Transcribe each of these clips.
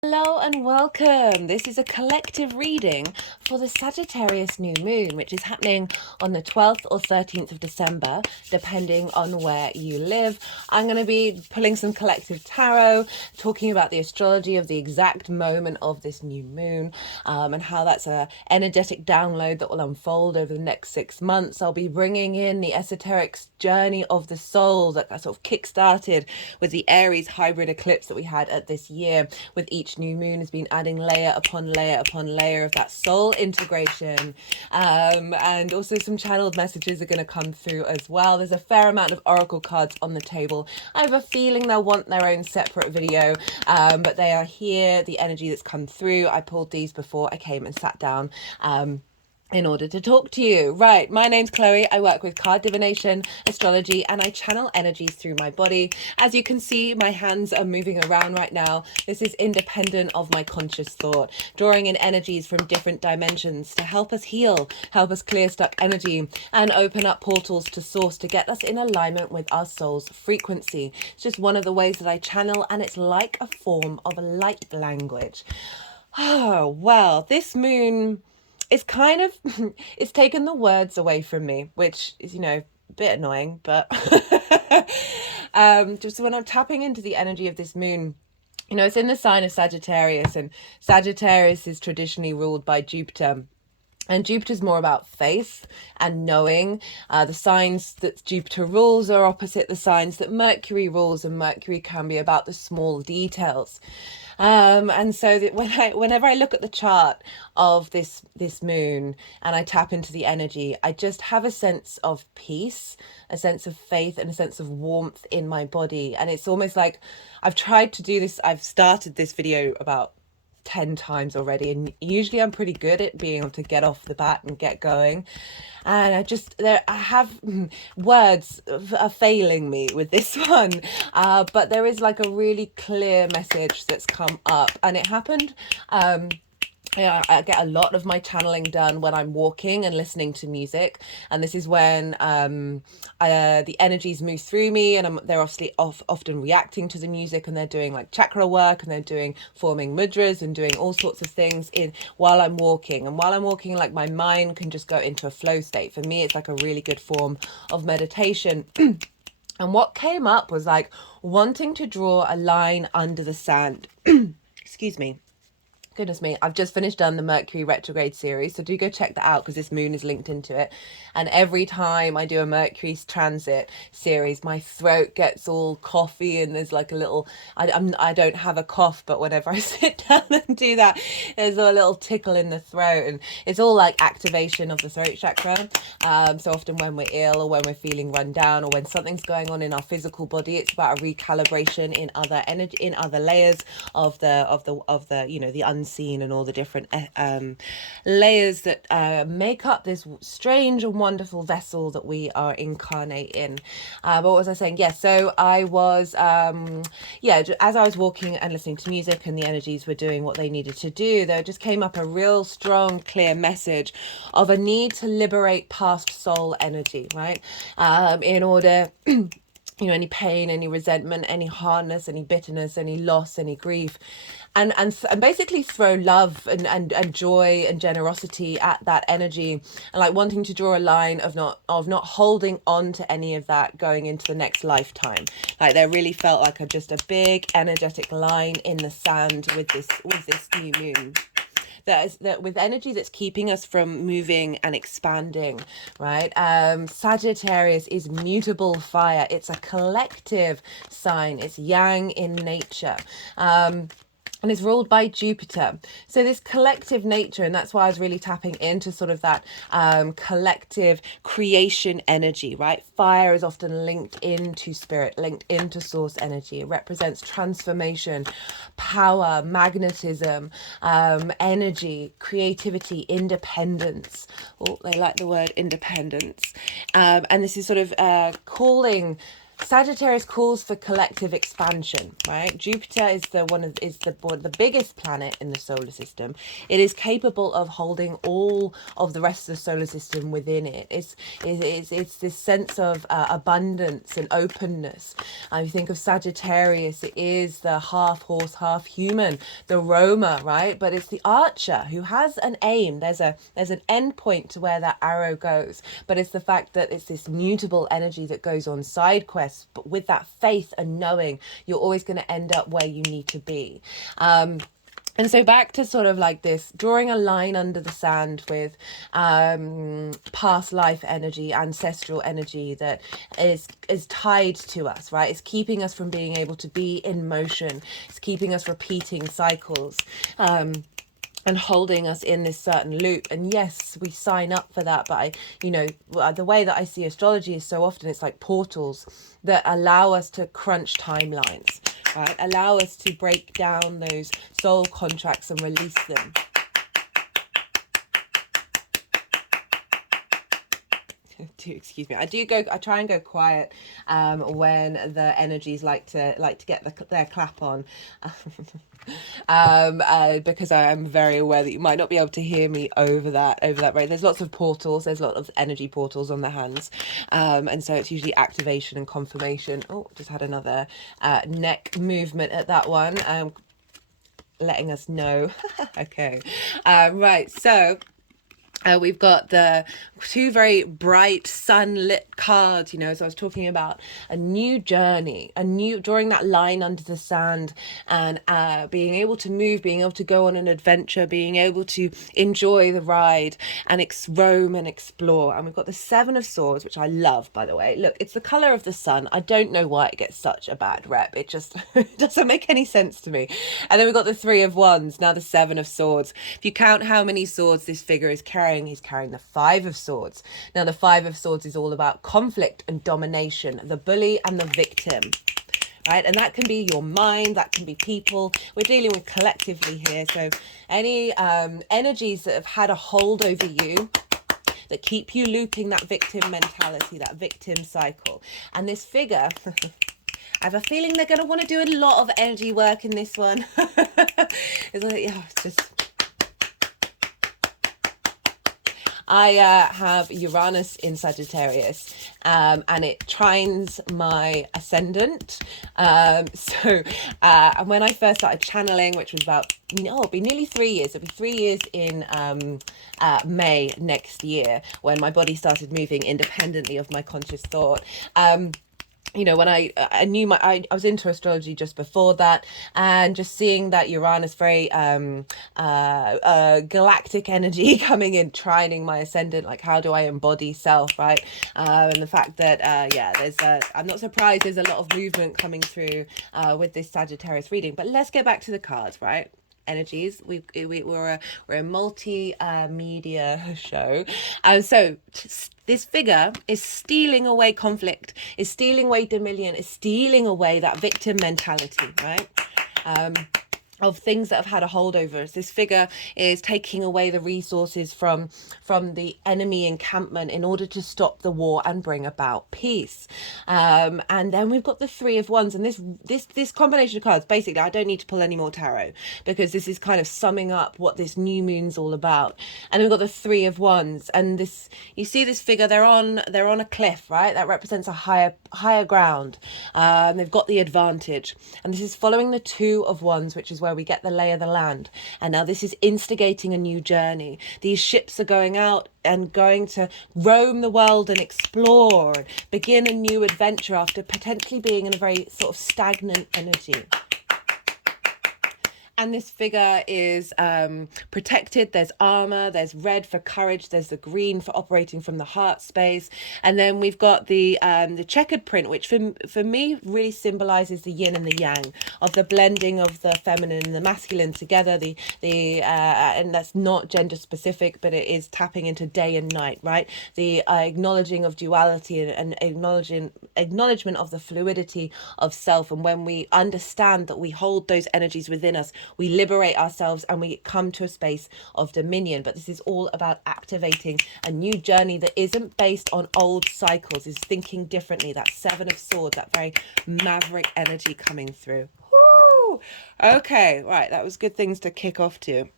Hello and welcome. This is a collective reading for the Sagittarius New Moon, which is happening on the 12th or 13th of December, depending on where you live. I'm going to be pulling some collective tarot, talking about the astrology of the exact moment of this new moon, and how that's an energetic download that will unfold over the next 6 months. I'll be bringing in the esoteric journey of the soul that sort of kick-started with the Aries hybrid eclipse that we had at this year. With each new moon has been adding layer upon layer upon layer of that soul integration, and also some channeled messages are going to come through as well. There's a fair amount of oracle cards on the table. I have a feeling they'll want their own separate video, but they are here, the energy that's come through. I pulled these before I came and sat down in order to talk to you. Right, my name's Chloe. I work with card divination, astrology, and I channel energies through my body. As you can see, my hands are moving around right now. This is independent of my conscious thought, drawing in energies from different dimensions to help us heal, help us clear stuck energy, and open up portals to source to get us in alignment with our soul's frequency. It's just one of the ways that I channel, and it's like a form of a light language. Oh, well, this moon, it's kind of it's taken the words away from me, which is, a bit annoying, but just when I'm tapping into the energy of this moon, it's in the sign of Sagittarius, and Sagittarius is traditionally ruled by Jupiter. And Jupiter's more about faith and knowing. The signs that Jupiter rules are opposite the signs that Mercury rules, and Mercury can be about the small details. And so that whenever I look at the chart of this moon and I tap into the energy, I just have a sense of peace, a sense of faith, and a sense of warmth in my body. And it's almost like I've tried to do this. I've started this video about 10 times already, and usually I'm pretty good at being able to get off the bat and get going, and I have words are failing me with this one, but there is like a really clear message that's come up, and it happened I get a lot of my channeling done when I'm walking and listening to music, and this is when the energies move through me, and they're obviously often reacting to the music, and they're doing like chakra work, and they're doing forming mudras and doing all sorts of things while I'm walking. And while I'm walking, like, my mind can just go into a flow state. For me, it's like a really good form of meditation. And what came up was like wanting to draw a line under the sand. Excuse me. Goodness me, I've just finished the Mercury retrograde series, so do go check that out because this moon is linked into it. And every time I do a Mercury transit series, my throat gets all coughy, and there's like a little, I don't have a cough, but whenever I sit down and do that, there's a little tickle in the throat, and it's all like activation of the throat chakra. So often when we're ill, or when we're feeling run down, or when something's going on in our physical body, it's about a recalibration in other energy, in other layers of the the unseen, and all the different layers that make up this strange and wonderful vessel that we are incarnate in. But what was I saying? Yes, so I was as I was walking and listening to music, and the energies were doing what they needed to do, there just came up a real strong, clear message of a need to liberate past soul energy, right? In order any pain, any resentment, any hardness, any bitterness, any loss, any grief, and basically throw love and joy and generosity at that energy, and like wanting to draw a line of not holding on to any of that going into the next lifetime. Like, there really felt like just a big energetic line in the sand with this new moon. That with energy that's keeping us from moving and expanding, right? Sagittarius is mutable fire. It's a collective sign. It's yang in nature. And it's ruled by Jupiter. So this collective nature, and that's why I was really tapping into sort of that collective creation energy, right? Fire is often linked into spirit, linked into source energy. It represents transformation, power, magnetism, energy, creativity, independence. Oh, they like the word independence. And this is sort of calling Sagittarius calls for collective expansion, right? Jupiter is the biggest planet in the solar system. It is capable of holding all of the rest of the solar system within it. It's this sense of abundance and openness. You think of Sagittarius, it is the half horse, half human, the roamer, right? But it's the archer who has an aim. There's an end point to where that arrow goes, but it's the fact that it's this mutable energy that goes on side quests, but with that faith and knowing you're always going to end up where you need to be. And so back to sort of like this, drawing a line under the sand with past life energy, ancestral energy that is tied to us, right? It's keeping us from being able to be in motion. It's keeping us repeating cycles. And holding us in this certain loop. And yes, we sign up for that, but the way that I see astrology is so often it's like portals that allow us to crunch timelines, right? Allow us to break down those soul contracts and release them. Excuse me. I try and go quiet when the energies like to get their clap on. Because I am very aware that you might not be able to hear me over that rate. There's lots of portals, there's lots of energy portals on the hands, and so it's usually activation and confirmation. Oh, just had another neck movement at that one, letting us know. Okay, right, so we've got the two very bright sunlit cards, as I was talking about, a new journey, drawing that line under the sand, and being able to move, being able to go on an adventure, being able to enjoy the ride and roam and explore. And we've got the Seven of Swords, which I love, by the way. Look, it's the color of the sun. I don't know why it gets such a bad rep. It just doesn't make any sense to me. And then we've got the Three of Wands, now the Seven of Swords. If you count how many swords this figure is carrying, he's carrying the Five of Swords. Now the Five of Swords is all about conflict and domination, the bully and the victim, right? And that can be your mind, that can be people. We're dealing with collectively here. So any energies that have had a hold over you, that keep you looping that victim mentality, that victim cycle. And this figure, I have a feeling they're going to want to do a lot of energy work in this one. It's like, it's just... I have Uranus in Sagittarius, and it trines my ascendant. And when I first started channeling, which was it'll be nearly 3 years. It'll be 3 years in May next year, when my body started moving independently of my conscious thought. When I knew I was into astrology just before that, and just seeing that Uranus, very galactic energy coming in, trining my ascendant, like how do I embody self, right? And the fact that I'm not surprised there's a lot of movement coming through with this Sagittarius reading. But let's get back to the cards, right? Energies. We're a multi-media show, so this figure is stealing away conflict, is stealing away dominion, is stealing away that victim mentality, right? Of things that have had a hold over us. This figure is taking away the resources from the enemy encampment in order to stop the war and bring about peace. And then we've got the Three of Wands, and this combination of cards, basically I don't need to pull any more tarot, because this is kind of summing up what this new moon's all about. And we've got the Three of Wands, and this, you see this figure, they're on a cliff, right? That represents a higher ground. They've got the advantage, and this is following the Two of Wands, which is where we get the lay of the land. And now this is instigating a new journey. These ships are going out and going to roam the world and explore and begin a new adventure after potentially being in a very sort of stagnant energy. And this figure is protected. There's armor, there's red for courage, there's the green for operating from the heart space. And then we've got the checkered print, which for me really symbolizes the yin and the yang, of the blending of the feminine and the masculine together. And that's not gender specific, but it is tapping into day and night, right? The acknowledging of duality and acknowledgement of the fluidity of self. And when we understand that we hold those energies within us, we liberate ourselves and we come to a space of dominion. But this is all about activating a new journey that isn't based on old cycles, is thinking differently. That Seven of Swords, that very maverick energy coming through. Woo! Okay, right, that was good things to kick off to.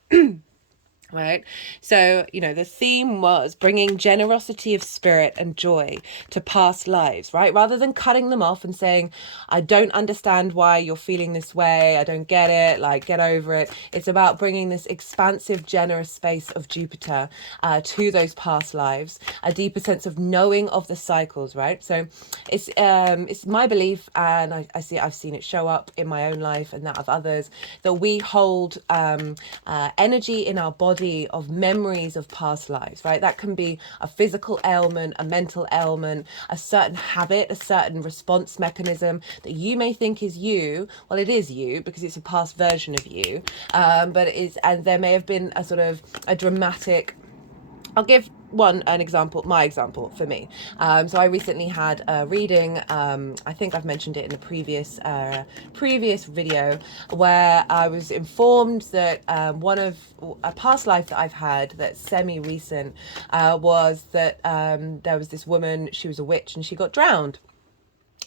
Right, so the theme was bringing generosity of spirit and joy to past lives, right? Rather than cutting them off and saying, I don't understand why you're feeling this way, I don't get it, like, get over it. It's about bringing this expansive, generous space of Jupiter to those past lives, a deeper sense of knowing of the cycles, right? So it's my belief, and I've seen it show up in my own life and that of others, that we hold energy in our body of memories of past lives, right? That can be a physical ailment, a mental ailment, a certain habit, a certain response mechanism that you may think is you. Well, it is you because it's a past version of you, but it is, and there may have been a sort of a dramatic. I'll give an example, my example for me. So I recently had a reading, I think I've mentioned it in a previous video, where I was informed that a past life that I've had that's semi-recent was that there was this woman, she was a witch and she got drowned.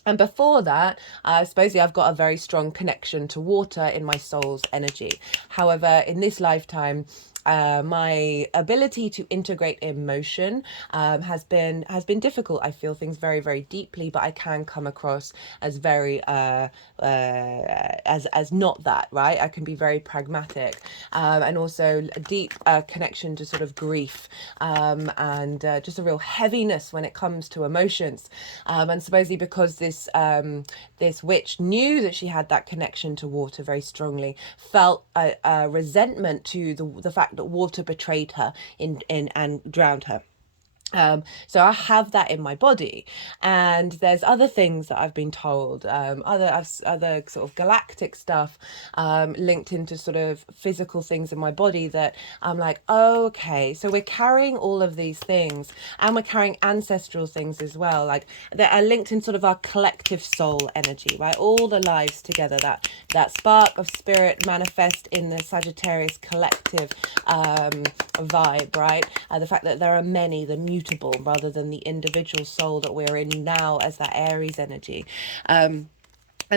And before that, supposedly I've got a very strong connection to water in my soul's energy. However, in this lifetime, my ability to integrate emotion has been difficult. I feel things very, very deeply, but I can come across as very as not that, right? I can be very pragmatic, and also a deep connection to sort of grief, and just a real heaviness when it comes to emotions. And supposedly because this witch knew that she had that connection to water very strongly, felt a resentment to the fact that water betrayed her and drowned her. So I have that in my body, and there's other things that I've been told, other sort of galactic stuff, linked into sort of physical things in my body that I'm like, oh, okay, so we're carrying all of these things, and we're carrying ancestral things as well, like that are linked in sort of our collective soul energy, right? All the lives together, that spark of spirit manifest in the Sagittarius collective vibe, right? The fact that there are many, the mutable rather than the individual soul that we're in now as that Aries energy. And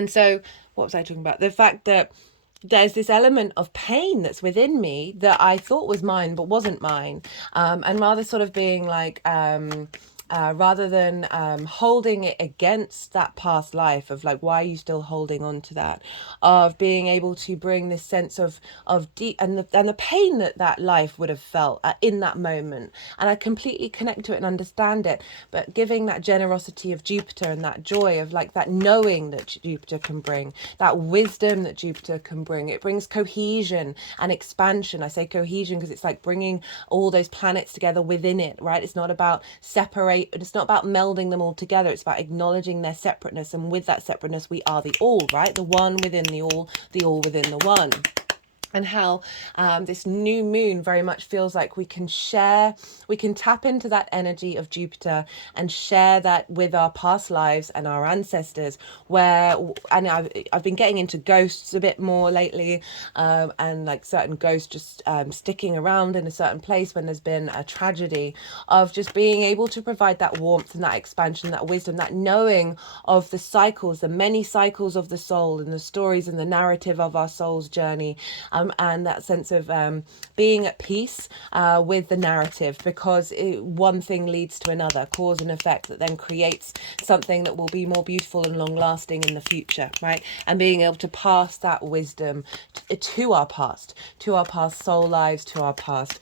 so what was I talking about? The fact that there's this element of pain that's within me that I thought was mine but wasn't mine, and rather sort of being like rather than holding it against that past life of like, why are you still holding on to that, of being able to bring this sense of deep and the pain that life would have felt in that moment, and I completely connect to it and understand it, but giving that generosity of Jupiter and that joy of like that knowing that Jupiter can bring, that wisdom that Jupiter can bring. It brings cohesion and expansion. I say cohesion because it's like bringing all those planets together within it, right? It's not about it's not about melding them all together. It's about acknowledging their separateness, and with that separateness we are the all, right? The one within the all within the one. And how this new moon very much feels like we can tap into that energy of Jupiter and share that with our past lives and our ancestors, and I've been getting into ghosts a bit more lately, and like certain ghosts just sticking around in a certain place when there's been a tragedy, of just being able to provide that warmth and that expansion, that wisdom, that knowing of the cycles, the many cycles of the soul and the stories and the narrative of our soul's journey. And that sense of being at peace with the narrative, because one thing leads to another, cause and effect, that then creates something that will be more beautiful and long lasting in the future, right? And being able to pass that wisdom to our past soul lives, to our past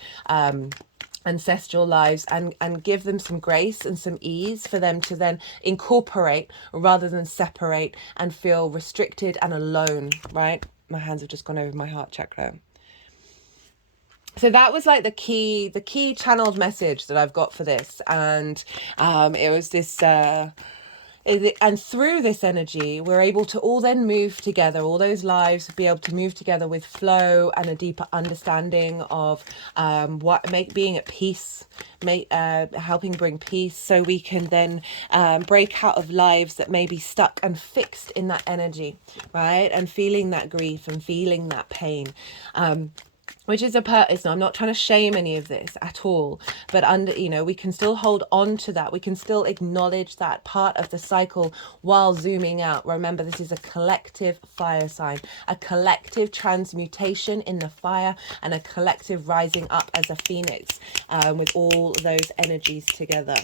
ancestral lives, and give them some grace and some ease for them to then incorporate rather than separate and feel restricted and alone, right? My hands have just gone over my heart chakra. So that was like the key channeled message that I've got for this. And it was this And through this energy, we're able to all then move together, all those lives be able to move together with flow and a deeper understanding of being at peace, helping bring peace, so we can then break out of lives that may be stuck and fixed in that energy, right? And feeling that grief and feeling that pain. Which is I'm not trying to shame any of this at all, but we can still hold on to that. We can still acknowledge that part of the cycle while zooming out. Remember, this is a collective fire sign, a collective transmutation in the fire, and a collective rising up as a phoenix, with all those energies together.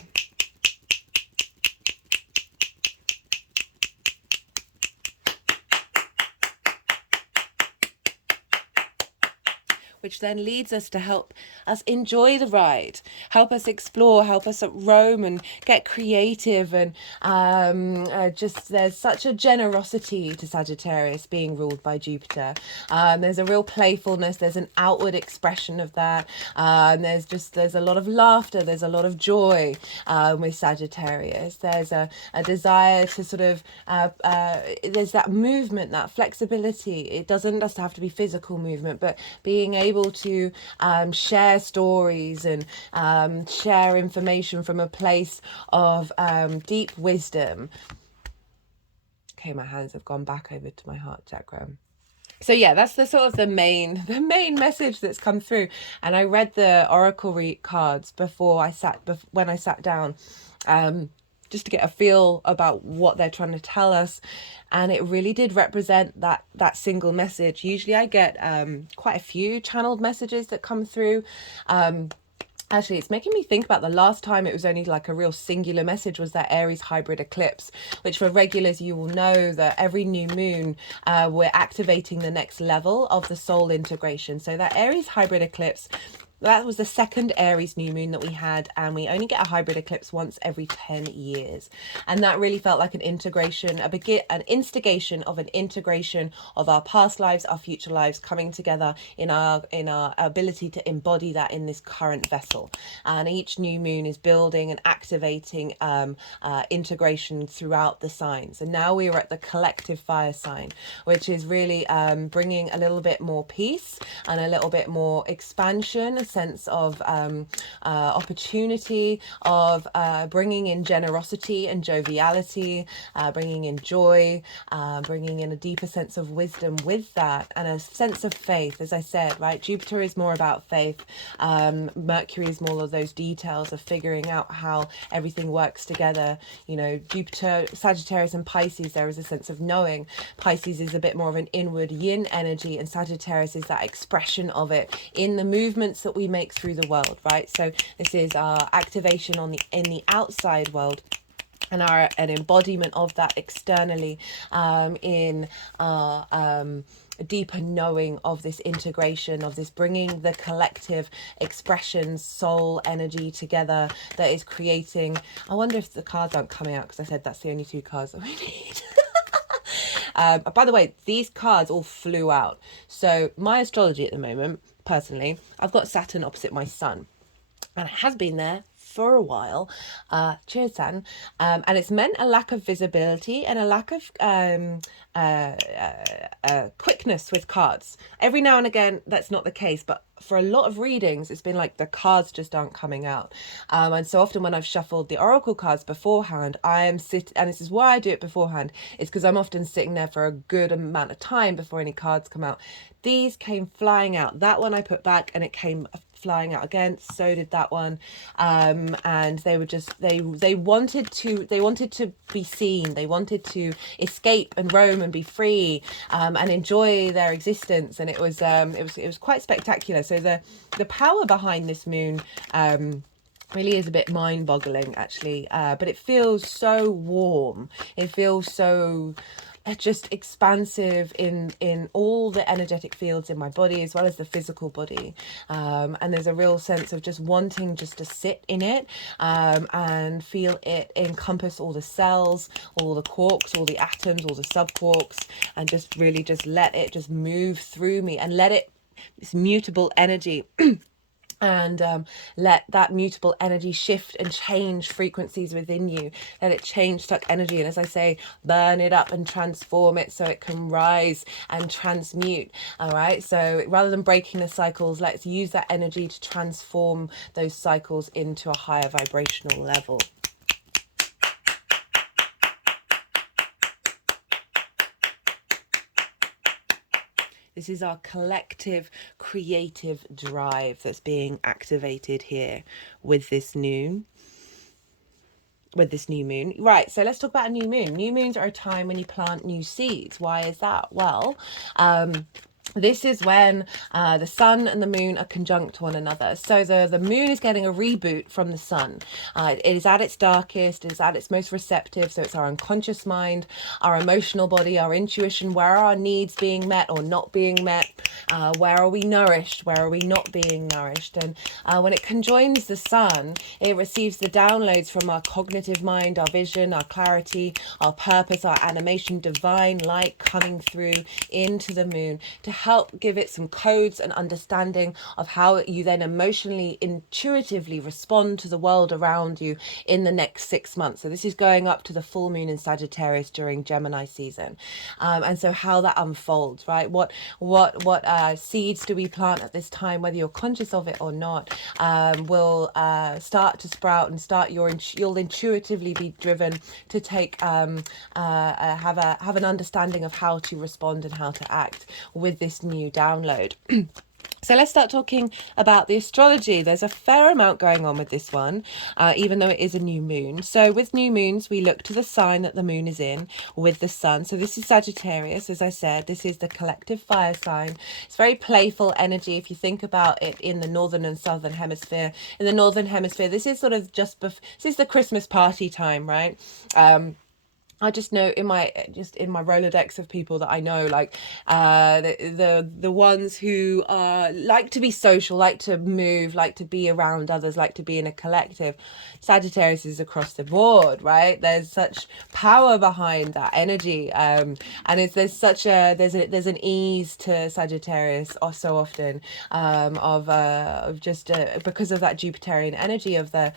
Which then leads us to help us enjoy the ride, help us explore, help us roam and get creative. And there's such a generosity to Sagittarius being ruled by Jupiter. There's a real playfulness, there's an outward expression of that. There's a lot of laughter, there's a lot of joy with Sagittarius. There's a desire to sort of, there's that movement, that flexibility. It doesn't just have to be physical movement, but being able to share stories and share information from a place of deep wisdom. Okay, my hands have gone back over to my heart chakra. So yeah, that's the sort of the main message that's come through. And I read the oracle cards when I sat down, just to get a feel about what they're trying to tell us. And it really did represent that single message. Usually I get quite a few channeled messages that come through. Actually, it's making me think about the last time it was only like a real singular message, was that Aries hybrid eclipse, which for regulars, you will know that every new moon, we're activating the next level of the soul integration. So that Aries hybrid eclipse, that was the second Aries new moon that we had, and we only get a hybrid eclipse once every 10 years. And that really felt like an integration, an instigation of an integration of our past lives, our future lives coming together in our ability to embody that in this current vessel. And each new moon is building and activating integration throughout the signs. And now we are at the collective fire sign, which is really bringing a little bit more peace and a little bit more expansion, sense of opportunity, of bringing in generosity and joviality, bringing in joy, bringing in a deeper sense of wisdom with that, and a sense of faith. As I said, right, Jupiter is more about faith. Mercury is more of those details of figuring out how everything works together. You know, Jupiter, Sagittarius and Pisces, there is a sense of knowing. Pisces is a bit more of an inward yin energy, and Sagittarius is that expression of it in the movements that we make through the world, right? So this is our activation in the outside world, and an embodiment of that externally, in our deeper knowing of this integration, of this bringing the collective expressions, soul energy together, that is creating. I wonder if the cards aren't coming out, because I said that's the only two cards that we need. By the way, these cards all flew out. So my astrology at the moment, personally, I've got Saturn opposite my sun, and it has been there for a while. Cheers, Saturn. And it's meant a lack of visibility and a lack of quickness with cards. Every now and again, that's not the case, but for a lot of readings, it's been like the cards just aren't coming out. And so often when I've shuffled the oracle cards beforehand, and this is why I do it beforehand, is because I'm often sitting there for a good amount of time before any cards come out. These came flying out. That one I put back, and it came flying out again. So did that one. And they were just, they wanted to be seen. They wanted to escape and roam and be free, and enjoy their existence. And it was quite spectacular. So the power behind this moon really is a bit mind-boggling, actually. But it feels so warm. It feels so just expansive in all the energetic fields in my body, as well as the physical body. And there's a real sense of just wanting just to sit in it, and feel it encompass all the cells, all the quarks, all the atoms, all the subquarks, and just really just let it just move through me, and let it, this mutable energy and let that mutable energy shift and change frequencies within you. Let it change stuck energy, and as I say, burn it up and transform it so it can rise and transmute. All right, so rather than breaking the cycles, let's use that energy to transform those cycles into a higher vibrational level. This is our collective creative drive that's being activated here with this new moon. Right, so let's talk about a new moon. New moons are a time when you plant new seeds. Why is that? Well, this is when the sun and the moon are conjunct to one another. So the moon is getting a reboot from the sun. It is at its darkest, it is at its most receptive. So it's our unconscious mind, our emotional body, our intuition. Where are our needs being met or not being met? Where are we nourished? Where are we not being nourished? And when it conjoins the sun, it receives the downloads from our cognitive mind, our vision, our clarity, our purpose, our animation, divine light coming through into the moon to help give it some codes and understanding of how you then emotionally, intuitively respond to the world around you in the next 6 months. So this is going up to the full moon in Sagittarius during Gemini season. And so how that unfolds, right? What seeds do we plant at this time, whether you're conscious of it or not, will start to sprout and you'll intuitively be driven to take have an understanding of how to respond and how to act with this new download. So let's start talking about the astrology. There's a fair amount going on with this one, even though it is a new moon. So with new moons, we look to the sign that the moon is in with the sun. So this is Sagittarius, as I said. This is the collective fire sign. It's very playful energy if you think about it in the northern and southern hemisphere. In the northern hemisphere, this is sort of this is the Christmas party time, right? I just know in my Rolodex of people that I know, like the ones who like to be social, like to move, like to be around others, like to be in a collective. Sagittarius is across the board, right? There's such power behind that energy, and there's an ease to Sagittarius so often of just because of that Jupiterian energy of the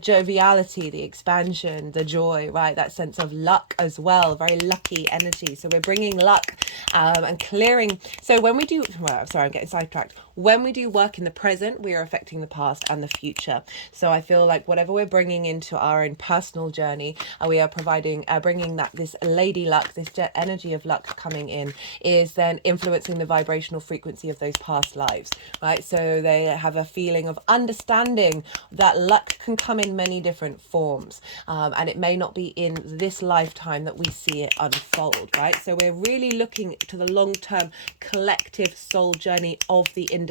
joviality, the expansion, the joy, right? That sense of luck as well, very lucky energy. So we're bringing luck and clearing. So when we do, well, sorry, I'm getting sidetracked. When we do work in the present, we are affecting the past and the future. So I feel like whatever we're bringing into our own personal journey, we are providing, bringing this lady luck, this jet energy of luck coming in, is then influencing the vibrational frequency of those past lives, right? So they have a feeling of understanding that luck can come in many different forms, and it may not be in this lifetime that we see it unfold, right? So we're really looking to the long-term collective soul journey of the individual.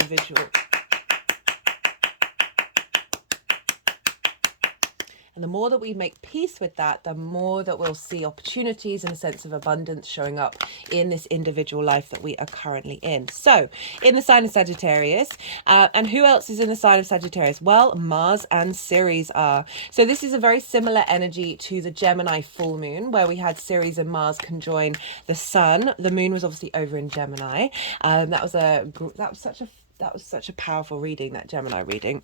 And the more that we make peace with that, the more that we'll see opportunities and a sense of abundance showing up in this individual life that we are currently in. So, in the sign of Sagittarius, and who else is in the sign of Sagittarius? Well, Mars and Ceres are. So this is a very similar energy to the Gemini full moon, where we had Ceres and Mars conjoin the sun. The moon was obviously over in Gemini. That was such a powerful reading, that Gemini reading.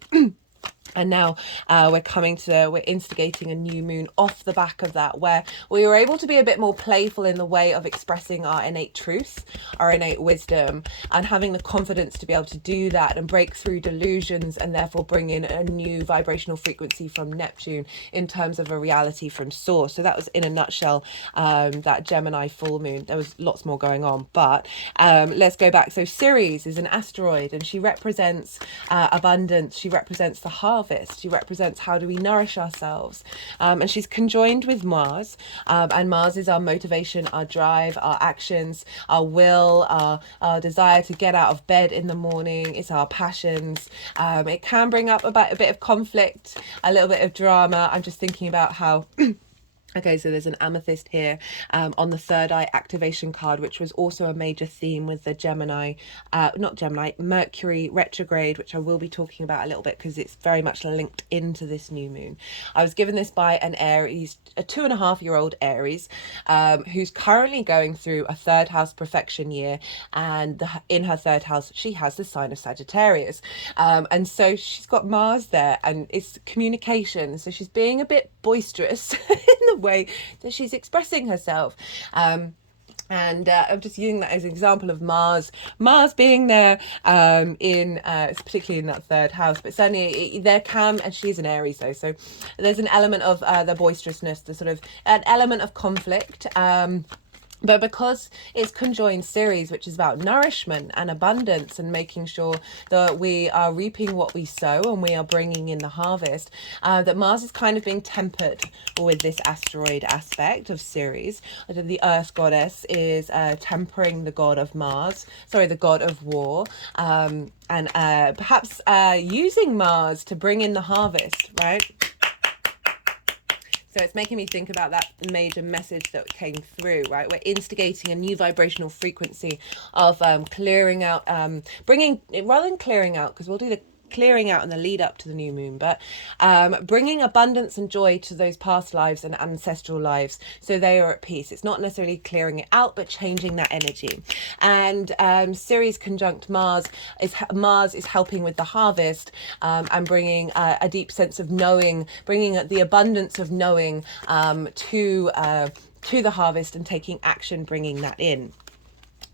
And now we're instigating a new moon off the back of that, where we were able to be a bit more playful in the way of expressing our innate truth, our innate wisdom, and having the confidence to be able to do that and break through delusions and therefore bring in a new vibrational frequency from Neptune in terms of a reality from source. So that was in a nutshell that Gemini full moon. There was lots more going on, but let's go back. So Ceres is an asteroid, and she represents abundance. She represents the harvest. She represents how do we nourish ourselves, and she's conjoined with Mars, and Mars is our motivation, our drive, our actions, our will, our desire to get out of bed in the morning. It's our passions. It can bring up about a bit of conflict, a little bit of drama. I'm just thinking about how Okay, so there's an amethyst here on the third eye activation card, which was also a major theme with the Mercury retrograde, which I will be talking about a little bit because it's very much linked into this new moon. I was given this by an Aries, a 2.5-year-old Aries, who's currently going through a third house perfection year. And in her third house, she has the sign of Sagittarius. And so she's got Mars there, and it's communication. So she's being a bit boisterous in the way that she's expressing herself. And I'm just using that as an example of Mars being there particularly in that third house, but certainly there can, and she's an Aries though, so there's an element of the boisterousness, the sort of an element of conflict. But because it's conjoined Ceres, which is about nourishment and abundance and making sure that we are reaping what we sow and we are bringing in the harvest, that Mars is kind of being tempered with this asteroid aspect of Ceres. The Earth goddess is tempering the god of Mars, sorry, the god of war, and perhaps using Mars to bring in the harvest, right? So it's making me think about that major message that came through, right? We're instigating a new vibrational frequency of clearing out, rather than clearing out, because we'll do the clearing out in the lead up to the new moon, but bringing abundance and joy to those past lives and ancestral lives so they are at peace. It's not necessarily clearing it out, but changing that energy. And Ceres conjunct Mars is helping with the harvest, and bringing a deep sense of knowing, bringing the abundance of knowing to the harvest and taking action, bringing that in.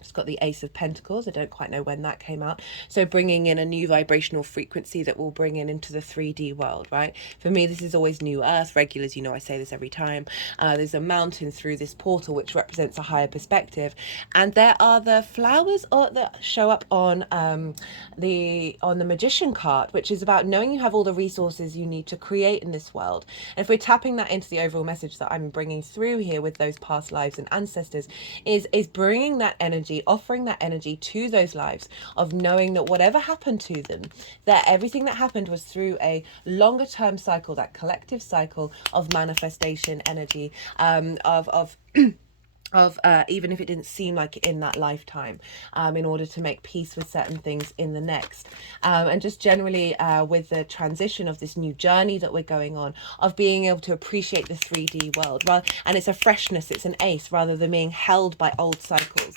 It's got the Ace of Pentacles. I don't quite know when that came out. So bringing in a new vibrational frequency that will bring into the 3D world, right? For me, this is always new Earth. Regulars, you know, I say this every time. There's a mountain through this portal, which represents a higher perspective. And there are the flowers that show up on the Magician card, which is about knowing you have all the resources you need to create in this world. And if we're tapping that into the overall message that I'm bringing through here with those past lives and ancestors, is bringing that energy, offering that energy to those lives of knowing that whatever happened to them, that everything that happened was through a longer term cycle, that collective cycle of manifestation energy, of even if it didn't seem like it in that lifetime, in order to make peace with certain things in the next. And just generally with the transition of this new journey that we're going on, of being able to appreciate the 3D world, and it's a freshness, it's an ace, rather than being held by old cycles.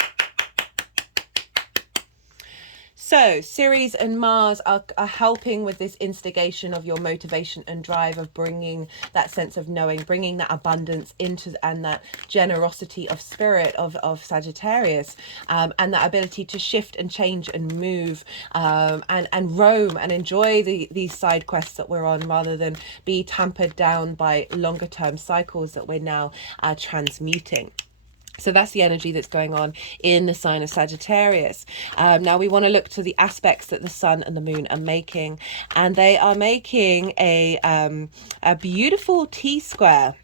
So Ceres and Mars are helping with this instigation of your motivation and drive of bringing that sense of knowing, bringing that abundance into, and that generosity of spirit of Sagittarius, and that ability to shift and change and move, and roam and enjoy these side quests that we're on, rather than be tampered down by longer term cycles that we're now transmuting. So that's the energy that's going on in the sign of Sagittarius. Now we want to look to the aspects that the sun and the moon are making, and they are making a beautiful T-square.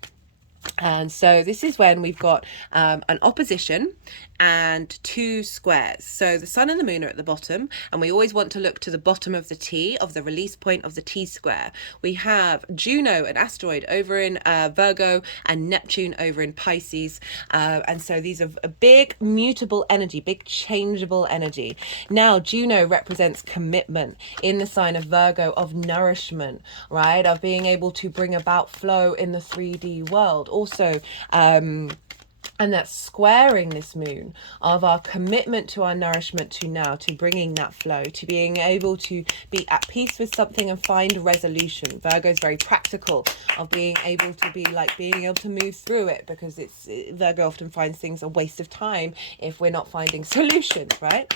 And so this is when we've got an opposition and two squares. So the sun and the moon are at the bottom, and we always want to look to the bottom of the T, of the release point of the T square. We have Juno, an asteroid, over in Virgo, and Neptune over in Pisces. And so these are a big mutable energy, big changeable energy. Now Juno represents commitment in the sign of Virgo, of nourishment, right? Of being able to bring about flow in the 3D world. Also, and that's squaring this moon of our commitment to our nourishment, to now, to bringing that flow, to being able to be at peace with something and find a resolution. Virgo is very practical, of being able to be like being able to move through it, because Virgo often finds things a waste of time if we're not finding solutions, right?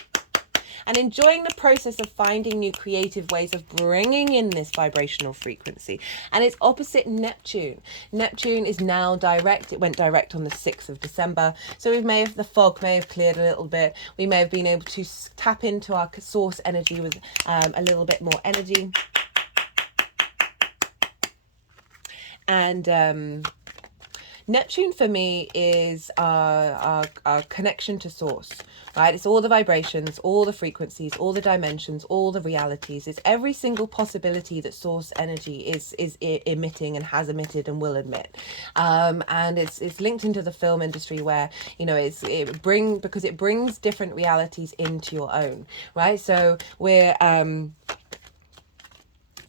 And enjoying the process of finding new creative ways of bringing in this vibrational frequency. And it's opposite Neptune. Neptune is now direct. It went direct on the 6th of December. So the fog may have cleared a little bit. We may have been able to tap into our source energy with a little bit more energy. And Neptune for me is our connection to source, right? It's all the vibrations, all the frequencies, all the dimensions, all the realities. It's every single possibility that source energy is emitting and has emitted and will emit. And it's linked into the film industry where, you know, because it brings different realities into your own, right? So we're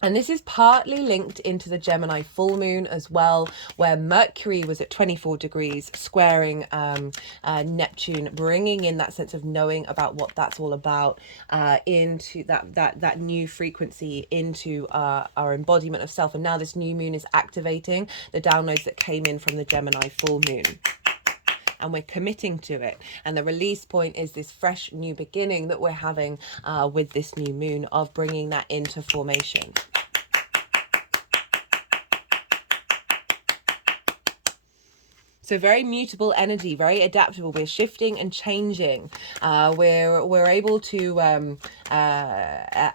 and this is partly linked into the Gemini full moon as well, where Mercury was at 24 degrees, squaring Neptune, bringing in that sense of knowing about what that's all about, into that new frequency, into our embodiment of self. And now this new moon is activating the downloads that came in from the Gemini full moon. And we're committing to it, and the release point is this fresh new beginning that we're having with this new moon, of bringing that into formation. So very mutable energy, very adaptable. We're shifting and changing. We're able to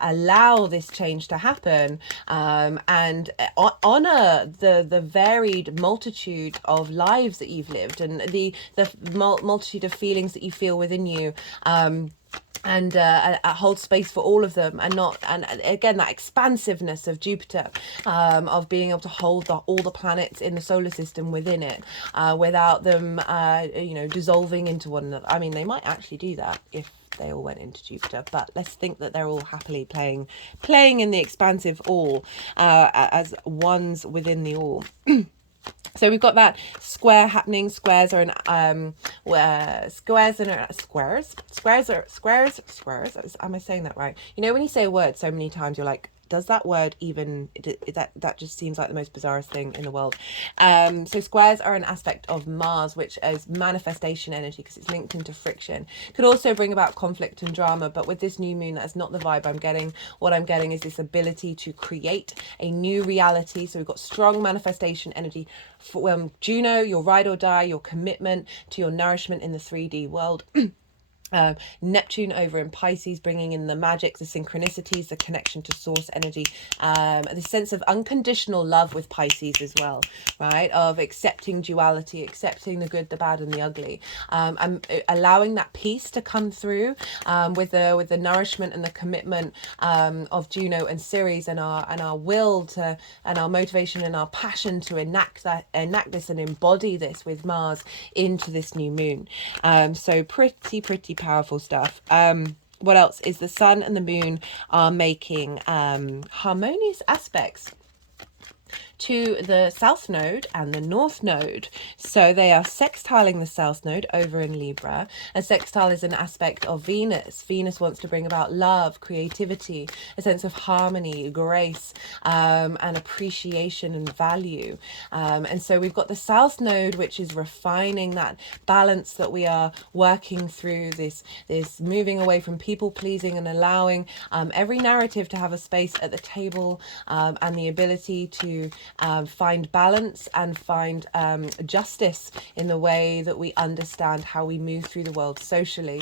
allow this change to happen, and honor the varied multitude of lives that you've lived, and the multitude of feelings that you feel within you. And hold space for all of them, and again, that expansiveness of Jupiter, of being able to hold all the planets in the solar system within it, without them you know, dissolving into one another. I mean, they might actually do that if they all went into Jupiter, but let's think that they're all happily playing in the expansive all, as ones within the all. So we've got that square happening. Squares are am I saying that right? You know, when you say a word so many times, you're like, does that word even, that just seems like the most bizarrest thing in the world. So squares are an aspect of Mars, which is manifestation energy, because it's linked into friction. Could also bring about conflict and drama, but with this new moon, that's not the vibe I'm getting. What I'm getting is this ability to create a new reality. So we've got strong manifestation energy for Juno, your ride or die, your commitment to your nourishment in the 3D world. Neptune over in Pisces, bringing in the magic, the synchronicities, the connection to source energy, the sense of unconditional love with Pisces as well, right? Of accepting duality, accepting the good, the bad, and the ugly, and allowing that peace to come through, with the nourishment and the commitment of Juno and Ceres, and our will to, and our motivation and our passion to enact this and embody this with Mars into this new moon. So pretty powerful stuff. What else is the sun and the moon are making harmonious aspects to the south node and the north node. So they are sextiling the south node over in Libra. A sextile is an aspect of Venus. Venus wants to bring about love, creativity, a sense of harmony, grace, and appreciation and value. And so we've got the south node, which is refining that balance that we are working through, this moving away from people pleasing and allowing every narrative to have a space at the table, and the ability to find balance and find justice in the way that we understand how we move through the world socially.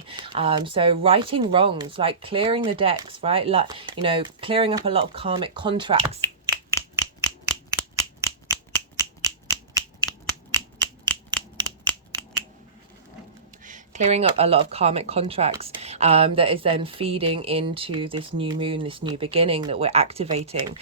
So righting wrongs, like clearing the decks, right? Like, you know, clearing up a lot of karmic contracts. Clearing up a lot of karmic contracts, that is then feeding into this new moon, this new beginning that we're activating.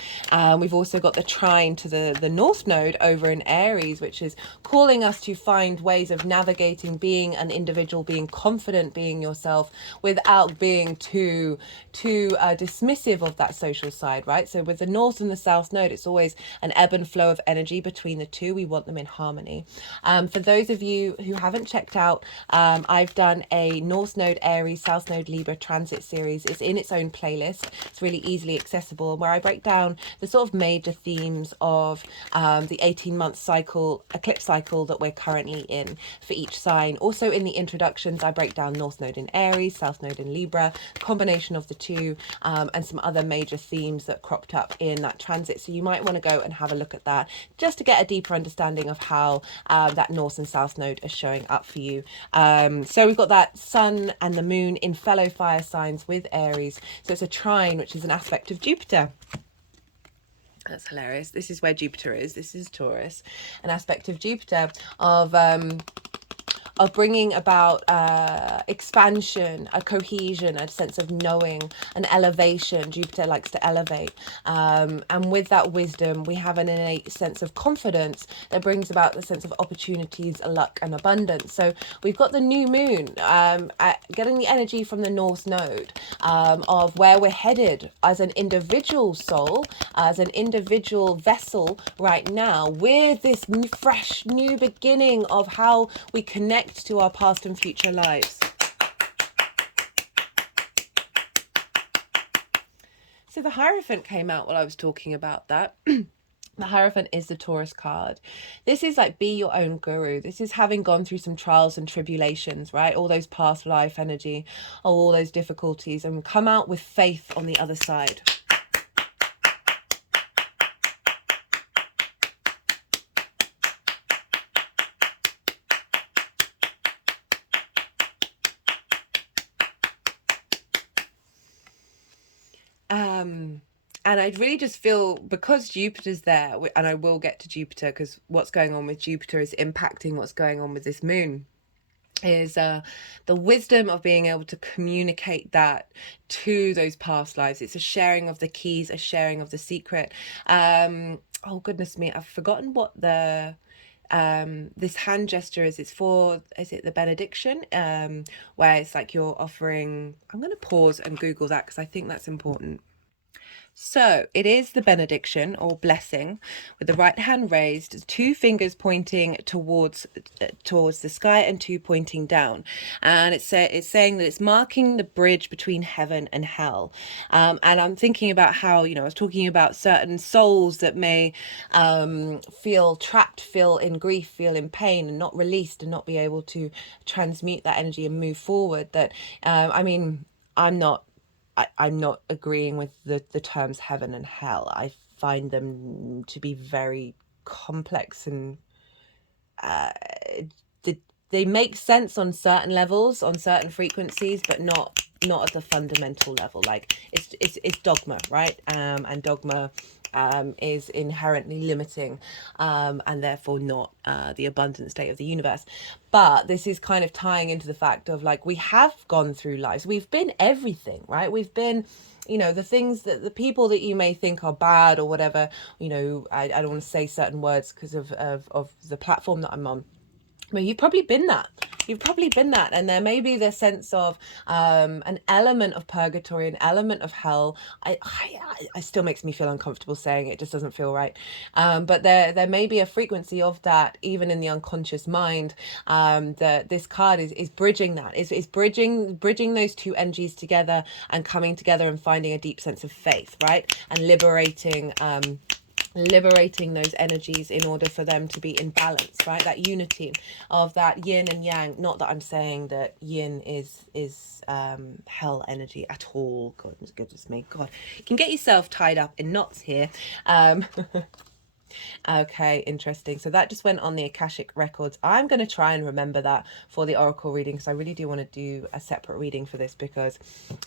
We've also got the trine to the north node over in Aries, which is calling us to find ways of navigating, being an individual, being confident, being yourself, without being too dismissive of that social side, right? So with the north and the south node, it's always an ebb and flow of energy between the two. We want them in harmony. For those of you who haven't checked out, I've done a North Node Aries, South Node Libra transit series. It's in its own playlist. It's really easily accessible, where I break down the sort of major themes of the 18-month cycle, eclipse cycle that we're currently in for each sign. Also in the introductions, I break down North Node in Aries, South Node in Libra, combination of the two, and some other major themes that cropped up in that transit. So you might want to go and have a look at that, just to get a deeper understanding of how that North and South Node are showing up for you. So we've got that sun and the moon in fellow fire signs with Aries. So it's a trine, which is an aspect of Jupiter. That's hilarious. This is where Jupiter is. This is Taurus. An aspect of Jupiter, of of bringing about expansion, a cohesion, a sense of knowing, an elevation. Jupiter likes to elevate. And with that wisdom, we have an innate sense of confidence that brings about the sense of opportunities, luck, and abundance. So we've got the new moon getting the energy from the North Node of where we're headed as an individual soul, as an individual vessel right now, with this fresh new beginning of how we connect to our past and future lives. So the Hierophant came out while I was talking about that. The Hierophant is the Taurus card. This is like, be your own guru. This is having gone through some trials and tribulations, right? All those past life energy, all those difficulties, and come out with faith on the other side. And I really just feel, because Jupiter's there, and I will get to Jupiter because what's going on with Jupiter is impacting what's going on with this moon, is the wisdom of being able to communicate that to those past lives. It's a sharing of the keys, a sharing of the secret. Oh goodness me, I've forgotten what the this hand gesture is. It's for, is it the benediction, where it's like you're offering, I'm going to pause and Google that because I think that's important. So it is the benediction or blessing, with the right hand raised, 2 fingers pointing towards the sky and 2 pointing down, and it's saying that it's marking the bridge between heaven and hell. And I'm thinking about how, I was talking about certain souls that may feel trapped, feel in grief, feel in pain, and not released, and not be able to transmute that energy and move forward. That I mean, I'm not agreeing with the terms heaven and hell. I find them to be very complex, and they make sense on certain levels, on certain frequencies, but not at the fundamental level. Like it's dogma, right? And dogma is inherently limiting, and therefore not the abundant state of the universe. But this is kind of tying into the fact of, like, we have gone through lives, we've been everything, right? We've been, the things that the people that you may think are bad or whatever, I don't want to say certain words because of the platform that I'm on. Well, you've probably been that. And there may be the sense of an element of purgatory, an element of hell. I still makes me feel uncomfortable saying it. It just doesn't feel right. But there may be a frequency of that even in the unconscious mind. That this card is bridging that. Is bridging those 2 energies together and coming together and finding a deep sense of faith, right? And liberating those energies in order for them to be in balance, right? That unity of that yin and yang. Not that I'm saying that yin is hell energy at all. Goodness me, God, you can get yourself tied up in knots here. Okay, interesting. So that just went on the Akashic records. I'm going to try and remember that for the oracle reading, because I really do want to do a separate reading for this, because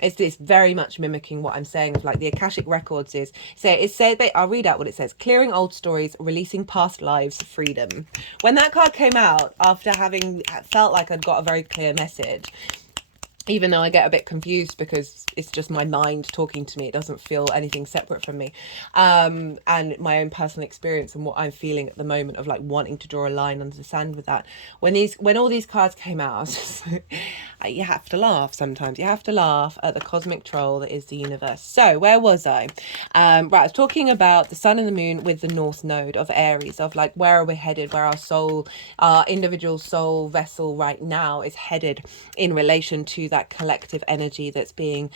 it's very much mimicking what I'm saying. Of like, the Akashic records is, I'll read out what it says: clearing old stories, releasing past lives, freedom. When that card came out, after having felt like I'd got a very clear message, even though I get a bit confused because it's just my mind talking to me, it doesn't feel anything separate from me, and my own personal experience and what I'm feeling at the moment of like wanting to draw a line under the sand with that. When all these cards came out, I was just like, you have to laugh sometimes. You have to laugh at the cosmic troll that is the universe. So where was I? Right, I was talking about the sun and the moon with the North Node of Aries, of like, where are we headed, where our individual soul vessel right now is headed in relation to that collective energy that's being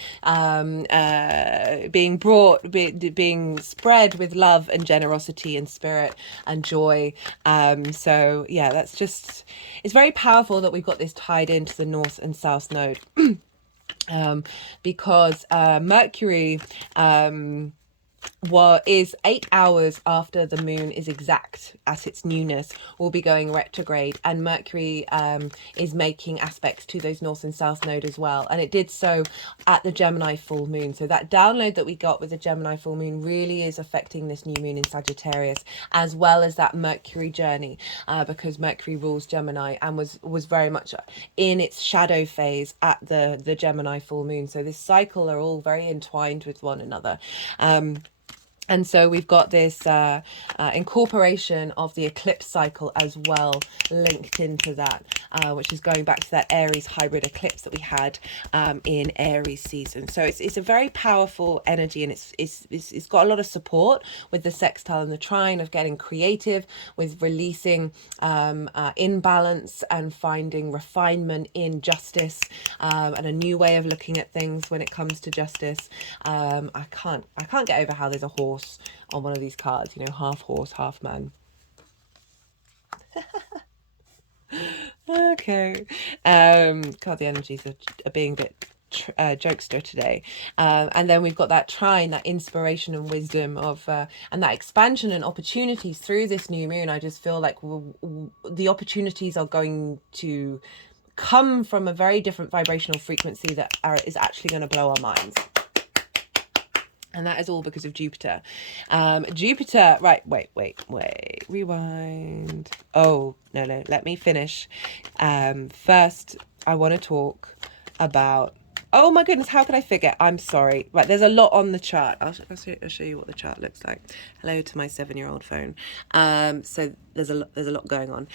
spread with love and generosity and spirit and joy. So yeah, that's just, it's very powerful that we've got this tied into the North and South Node. Because Mercury is 8 hours after the moon is exact at its newness, will be going retrograde, and Mercury is making aspects to those north and south node as well, and it did so at the Gemini full moon. So that download that we got with the Gemini full moon really is affecting this new moon in Sagittarius, as well as that Mercury journey, because Mercury rules Gemini and was very much in its shadow phase at the Gemini full moon. So this cycle are all very entwined with one another. And so we've got this incorporation of the eclipse cycle as well linked into that, which is going back to that Aries hybrid eclipse that we had in Aries season. So it's a very powerful energy, and it's got a lot of support with the sextile and the trine of getting creative, with releasing imbalance and finding refinement in justice, and a new way of looking at things when it comes to justice. I can't get over how there's a horse on one of these cards, you know, half horse, half man. Okay. God, the energies are being a bit jokester today. And then we've got that trine, that inspiration and wisdom of and that expansion and opportunities through this new moon. I just feel like the opportunities are going to come from a very different vibrational frequency that is actually going to blow our minds. And that is all because of Jupiter. Jupiter, right, wait, rewind. Oh, no, let me finish. First, I want to talk about, oh my goodness, how could I forget? I'm sorry. Right, there's a lot on the chart. I'll show you what the chart looks like. Hello to my 7-year-old phone. So there's a lot going on.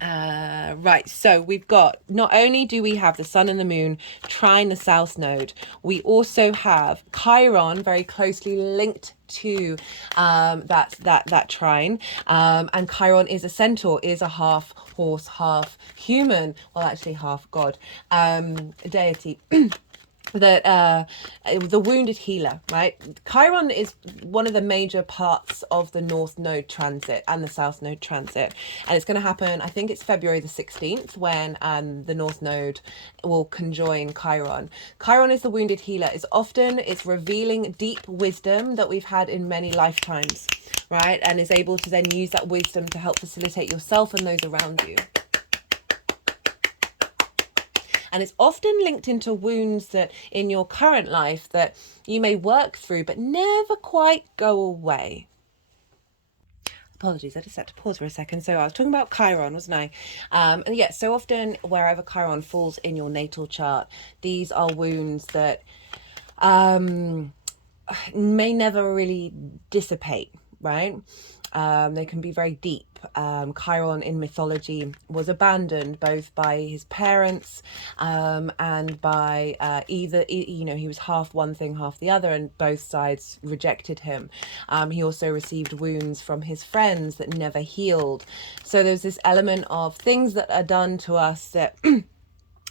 Right, so we've got, not only do we have the sun and the moon trine the south node, we also have Chiron very closely linked to that trine, and Chiron is a centaur, is a half horse, half human, well actually half god, deity. That the wounded healer, right? Chiron is one of the major parts of the north node transit and the south node transit, and it's going to happen, I think it's February the 16th, when the north node will conjoin Chiron. Chiron is the wounded healer. It's revealing deep wisdom that we've had in many lifetimes, right? And is able to then use that wisdom to help facilitate yourself and those around you. And it's often linked into wounds that in your current life that you may work through but never quite go away. Apologies, I just had to pause for a second. So I was talking about Chiron, wasn't I? And yeah, so often wherever Chiron falls in your natal chart, these are wounds that may never really dissipate, right? They can be very deep. Chiron in mythology was abandoned both by his parents and by he was half one thing, half the other, and both sides rejected him. He also received wounds from his friends that never healed. So there's this element of things that are done to us that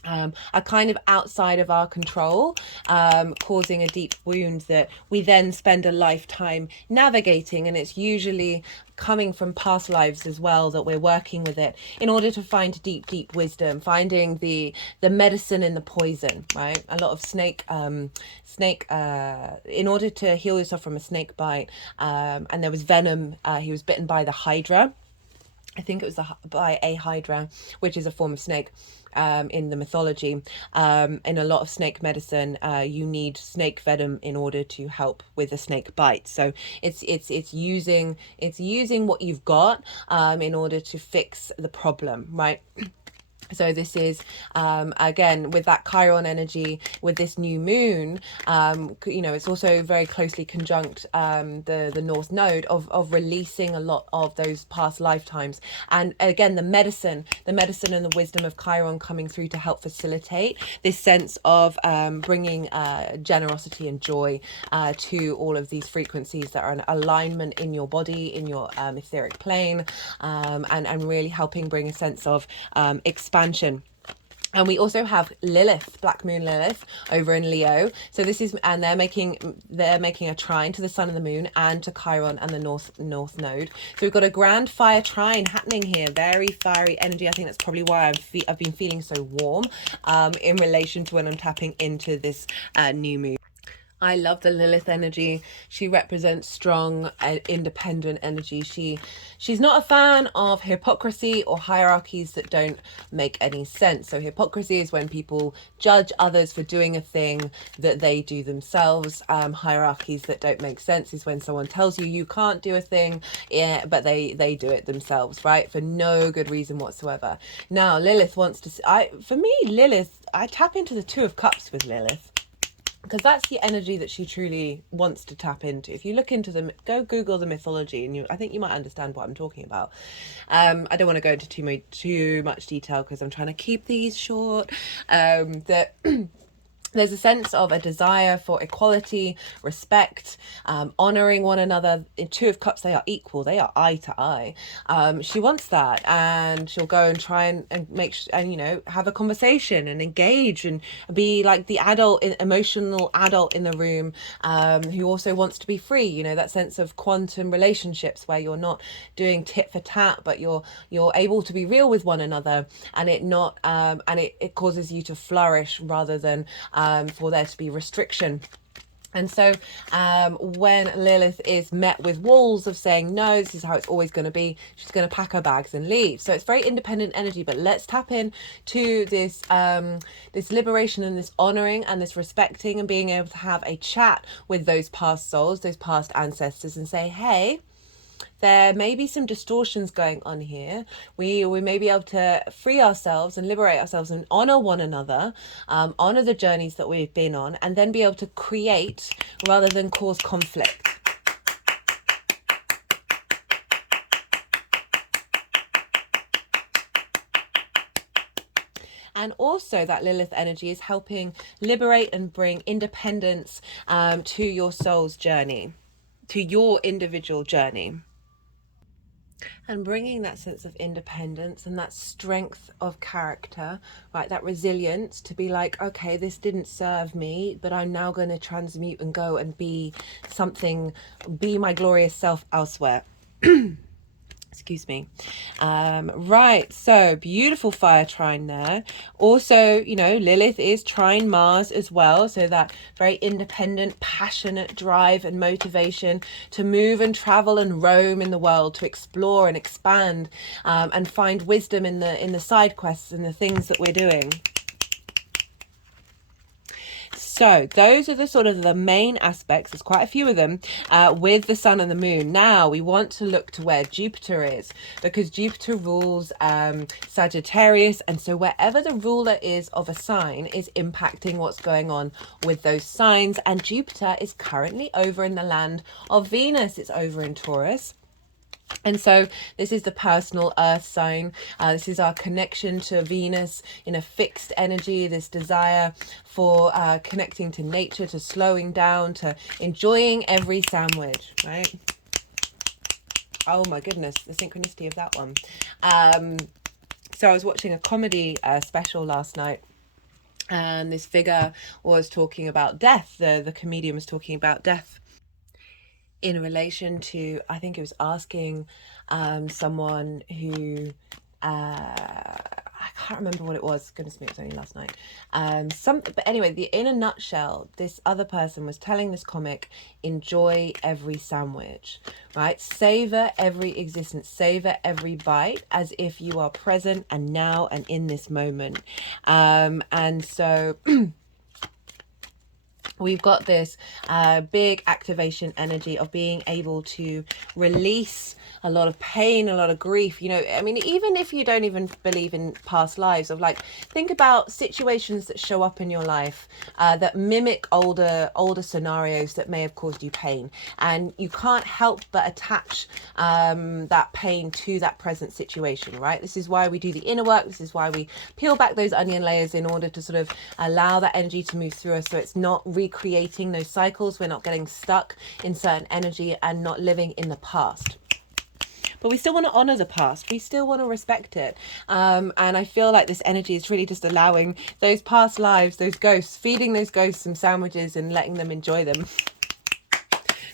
are kind of outside of our control, causing a deep wound that we then spend a lifetime navigating. And it's usually coming from past lives as well that we're working with it in order to find deep wisdom, finding the medicine in the poison, right? A lot of snake in order to heal yourself from a snake bite, and there was venom. He was bitten by the hydra. I think it was by a hydra, which is a form of snake in the mythology. In a lot of snake medicine, you need snake venom in order to help with a snake bite. So it's using what you've got in order to fix the problem, right? So this is, again, with that Chiron energy, with this new moon, it's also very closely conjunct the North Node of releasing a lot of those past lifetimes. And again, the medicine and the wisdom of Chiron coming through to help facilitate this sense of bringing generosity and joy to all of these frequencies that are in alignment in your body, in your etheric plane, and really helping bring a sense of expansion. And we also have Lilith, Black Moon Lilith, over in Leo. So this is, and they're making a trine to the sun and the moon and to Chiron and the North Node. So we've got a grand fire trine happening here, very fiery energy. I think that's probably why I've been feeling so warm in relation to when I'm tapping into this new moon. I love the Lilith energy. She represents strong and independent energy. She's not a fan of hypocrisy or hierarchies that don't make any sense. So hypocrisy is when people judge others for doing a thing that they do themselves. Hierarchies that don't make sense is when someone tells you you can't do a thing, yeah, but they do it themselves, right? For no good reason whatsoever. Now Lilith wants to. For me, Lilith, I tap into the Two of Cups with Lilith, because that's the energy that she truly wants to tap into. If you look into them, go Google the mythology, and I think you might understand what I'm talking about. I don't want to go into too much detail because I'm trying to keep these short. That there's a sense of a desire for equality, respect, honoring one another. In Two of Cups, they are equal. They are eye to eye. She wants that, and she'll go and try and make and have a conversation and engage and be like the emotional adult in the room, who also wants to be free. That sense of quantum relationships where you're not doing tit for tat, but you're able to be real with one another, and it causes you to flourish rather than for there to be restriction. And so when Lilith is met with walls of saying, no, this is how it's always going to be, she's going to pack her bags and leave. So it's very independent energy, but let's tap in to this liberation and this honoring and this respecting and being able to have a chat with those past souls, those past ancestors, and say, hey, there may be some distortions going on here. We may be able to free ourselves and liberate ourselves and honor one another, honor the journeys that we've been on, and then be able to create rather than cause conflict. And also that Lilith energy is helping liberate and bring independence to your soul's journey, to your individual journey. And bringing that sense of independence and that strength of character, right, that resilience to be like, okay, this didn't serve me, but I'm now going to transmute and go and be my glorious self elsewhere. Excuse me. Right, so beautiful fire trine there. Also, Lilith is trine Mars as well, so that very independent, passionate drive and motivation to move and travel and roam in the world, to explore and expand, and find wisdom in the side quests and the things that we're doing. So those are the sort of the main aspects. There's quite a few of them with the sun and the moon. Now we want to look to where Jupiter is, because Jupiter rules Sagittarius, and so wherever the ruler is of a sign is impacting what's going on with those signs. And Jupiter is currently over in the land of Venus. It's over in Taurus. And so this is the personal earth sign. This is our connection to Venus in a fixed energy, this desire for connecting to nature, to slowing down, to enjoying every sandwich, right? Oh my goodness, the synchronicity of that one. So I was watching a comedy special last night, and this figure was talking about death. The comedian was talking about death in relation to, I think it was asking someone who, I can't remember what it was. Goodness me, it was only last night. But anyway, in a nutshell, this other person was telling this comic, enjoy every sandwich, right? Savor every existence, savor every bite as if you are present and now and in this moment. And so we've got this big activation energy of being able to release a lot of pain, a lot of grief. I mean, even if you don't even believe in past lives, of like, think about situations that show up in your life that mimic older scenarios that may have caused you pain, and you can't help but attach that pain to that present situation, right? This is why we do the inner work. This is why we peel back those onion layers in order to sort of allow that energy to move through us, so it's not recreating those cycles. We're not getting stuck in certain energy and not living in the past. But we still want to honor the past. We still want to respect it. And I feel like this energy is really just allowing those past lives, those ghosts, feeding those ghosts some sandwiches and letting them enjoy them.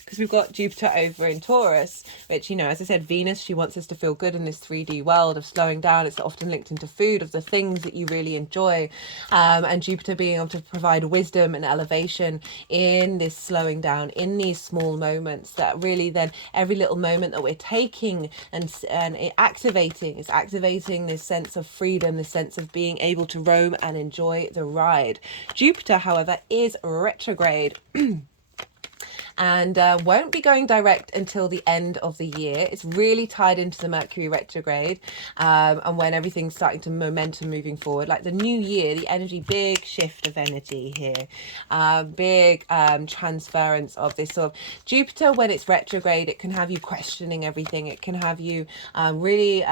because we've got Jupiter over in Taurus, which, you know, as I said, Venus, she wants us to feel good in this 3D world of slowing down. It's often linked into food, of the things that you really enjoy, and Jupiter being able to provide wisdom and elevation in this slowing down, in these small moments, that really then every little moment that we're taking and activating is activating this sense of freedom, this sense of being able to roam and enjoy the ride. Jupiter, however, is retrograde and won't be going direct until the end of the year. It's really tied into the Mercury retrograde, and when everything's starting to momentum moving forward, like the new year, the energy, big shift of energy here, big transference of this sort of Jupiter. When it's retrograde, it can have you questioning everything. It can have you really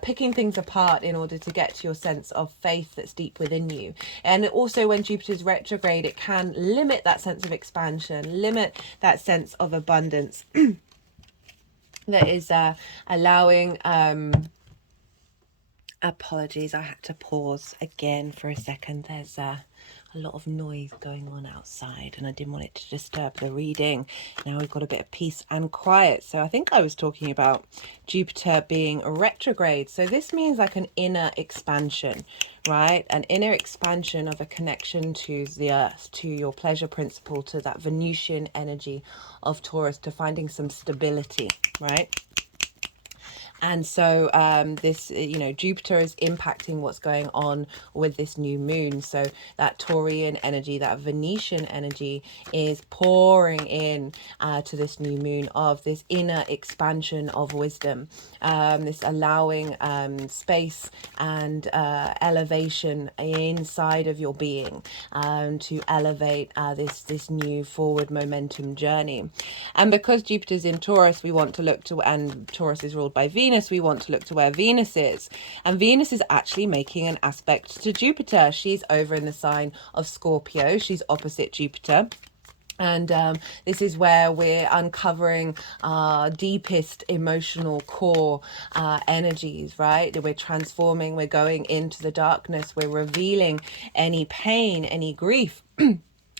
picking things apart in order to get to your sense of faith that's deep within you. And also when Jupiter's retrograde, it can limit that sense of expansion, limit that sense of abundance that is allowing apologies, I had to pause again for a second. There's a lot of noise going on outside and I didn't want it to disturb the reading. Now we've got a bit of peace and quiet. So I think I was talking about Jupiter being retrograde. So this means like an inner expansion, right? An inner expansion of a connection to the earth, to your pleasure principle, to that Venusian energy of Taurus, to finding some stability, right? And so this, you know, Jupiter is impacting what's going on with this new moon. So that Taurian energy, that Venetian energy is pouring in to this new moon of this inner expansion of wisdom, this allowing space and elevation inside of your being to elevate this new forward momentum journey. And because Jupiter's in Taurus, we want to look to, and Taurus is ruled by Venus, we want to look to where Venus is. And Venus is actually making an aspect to Jupiter. She's over in the sign of Scorpio. She's opposite Jupiter. And this is where we're uncovering our deepest emotional core energies, right? We're transforming, we're going into the darkness, we're revealing any pain, any grief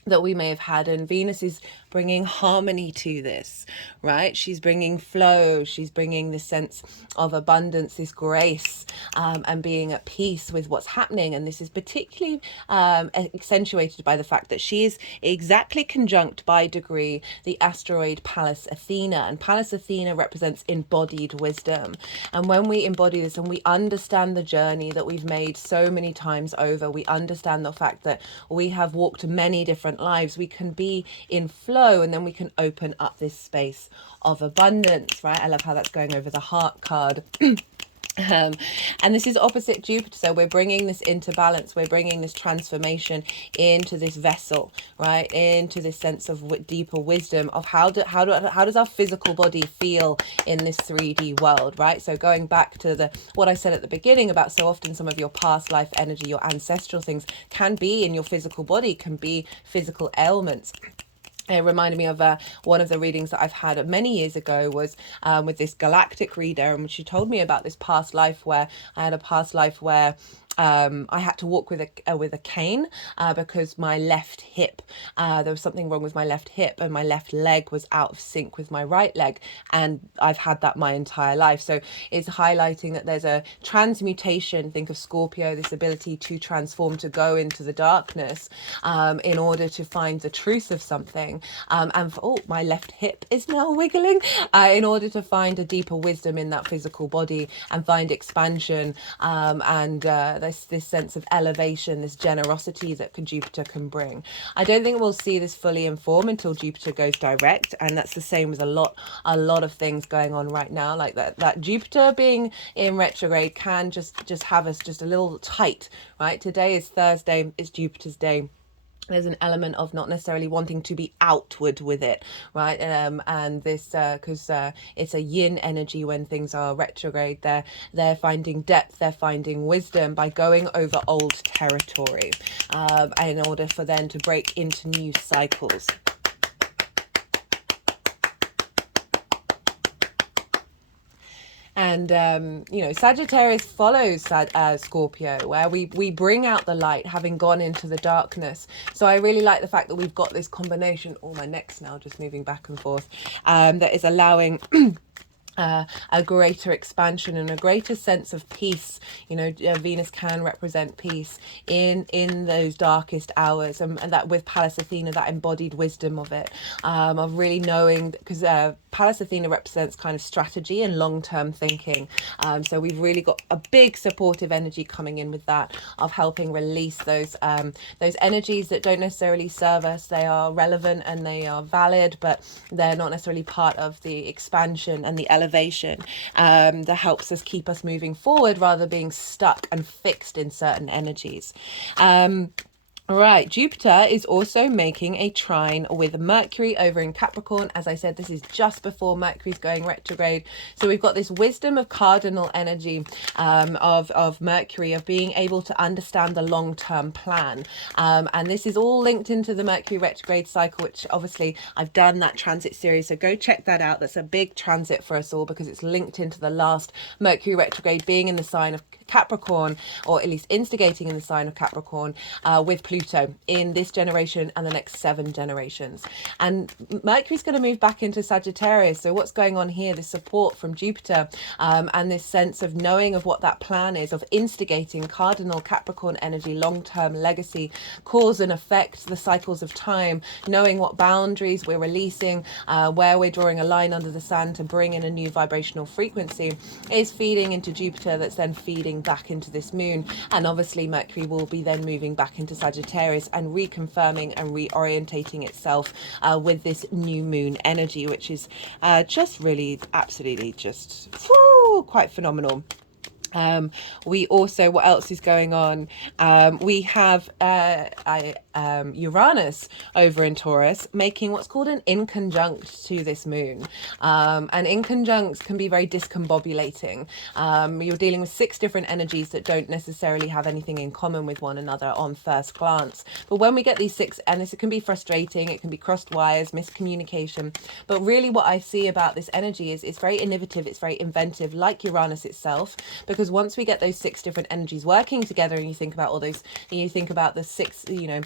that we may have had. And Venus is bringing harmony to this, right? She's bringing flow, she's bringing this sense of abundance, this grace, and being at peace with what's happening. And this is particularly accentuated by the fact that she is exactly conjunct by degree the asteroid Pallas Athena, and Pallas Athena represents embodied wisdom. And when we embody this and we understand the journey that we've made so many times over, we understand the fact that we have walked many different lives, we can be in flow, and then we can open up this space of abundance, right? I love how that's going over the heart card. And this is opposite Jupiter, so we're bringing this into balance, we're bringing this transformation into this vessel, right, into this sense of deeper wisdom of how does our physical body feel in this 3D world, right? So going back to what I said at the beginning about so often some of your past life energy, your ancestral things can be in your physical body, can be physical ailments. It reminded me of one of the readings that I've had many years ago was with this galactic reader, and she told me about this past life where I had a past life where I had to walk with a cane because my left hip, there was something wrong with my left hip, and my left leg was out of sync with my right leg, and I've had that my entire life. So it's highlighting that there's a transmutation. Think of Scorpio, this ability to transform, to go into the darkness in order to find the truth of something, and my left hip is now wiggling, in order to find a deeper wisdom in that physical body and find expansion, and this sense of elevation, this generosity that Jupiter can bring. I don't think we'll see this fully in form until Jupiter goes direct, and that's the same with a lot of things going on right now, like that Jupiter being in retrograde can just have us just a little tight, right? Today is Thursday, it's Jupiter's day. There's an element of not necessarily wanting to be outward with it, right? And this, because it's a yin energy when things are retrograde, they're finding depth, they're finding wisdom by going over old territory, in order for them to break into new cycles. And you know, Sagittarius follows Scorpio, where we bring out the light having gone into the darkness. So I really like the fact that we've got this combination. Oh, my neck's now just moving back and forth, that is allowing a greater expansion and a greater sense of peace. You know, Venus can represent peace in those darkest hours, and that with Pallas Athena, that embodied wisdom of it, of really knowing, because Pallas Athena represents kind of strategy and long-term thinking. So we've really got a big supportive energy coming in with that, of helping release those energies that don't necessarily serve us. They are relevant and they are valid, but they're not necessarily part of the expansion and the elevation that helps us keep us moving forward, rather than being stuck and fixed in certain energies. Right, Jupiter is also making a trine with Mercury over in Capricorn. As I said, this is just before Mercury's going retrograde. So we've got this wisdom of cardinal energy of Mercury, of being able to understand the long-term plan. And this is all linked into the Mercury retrograde cycle, which obviously I've done that transit series. So go check that out. That's a big transit for us all, because it's linked into the last Mercury retrograde being in the sign of Capricorn, or at least instigating in the sign of Capricorn, with Pluto in this generation and the next 7 generations. And Mercury's going to move back into Sagittarius. So what's going on here, this support from Jupiter, and this sense of knowing of what that plan is, of instigating cardinal Capricorn energy, long-term legacy, cause and effect, the cycles of time, knowing what boundaries we're releasing, where we're drawing a line under the sand to bring in a new vibrational frequency, is feeding into Jupiter, that's then feeding back into this moon. And obviously Mercury will be then moving back into Sagittarius and reconfirming and reorientating itself with this new moon energy, which is just really absolutely just quite phenomenal. We also, what else is going on? We have Uranus over in Taurus making what's called an inconjunct to this moon. And inconjuncts can be very discombobulating. You're dealing with 6 different energies that don't necessarily have anything in common with one another on first glance. But when we get these 6, and this, it can be frustrating, it can be crossed wires, miscommunication. But really what I see about this energy is it's very innovative, it's very inventive, like Uranus itself, because once we get those 6 different energies working together, and you think about all those, and you think about the 6, you know,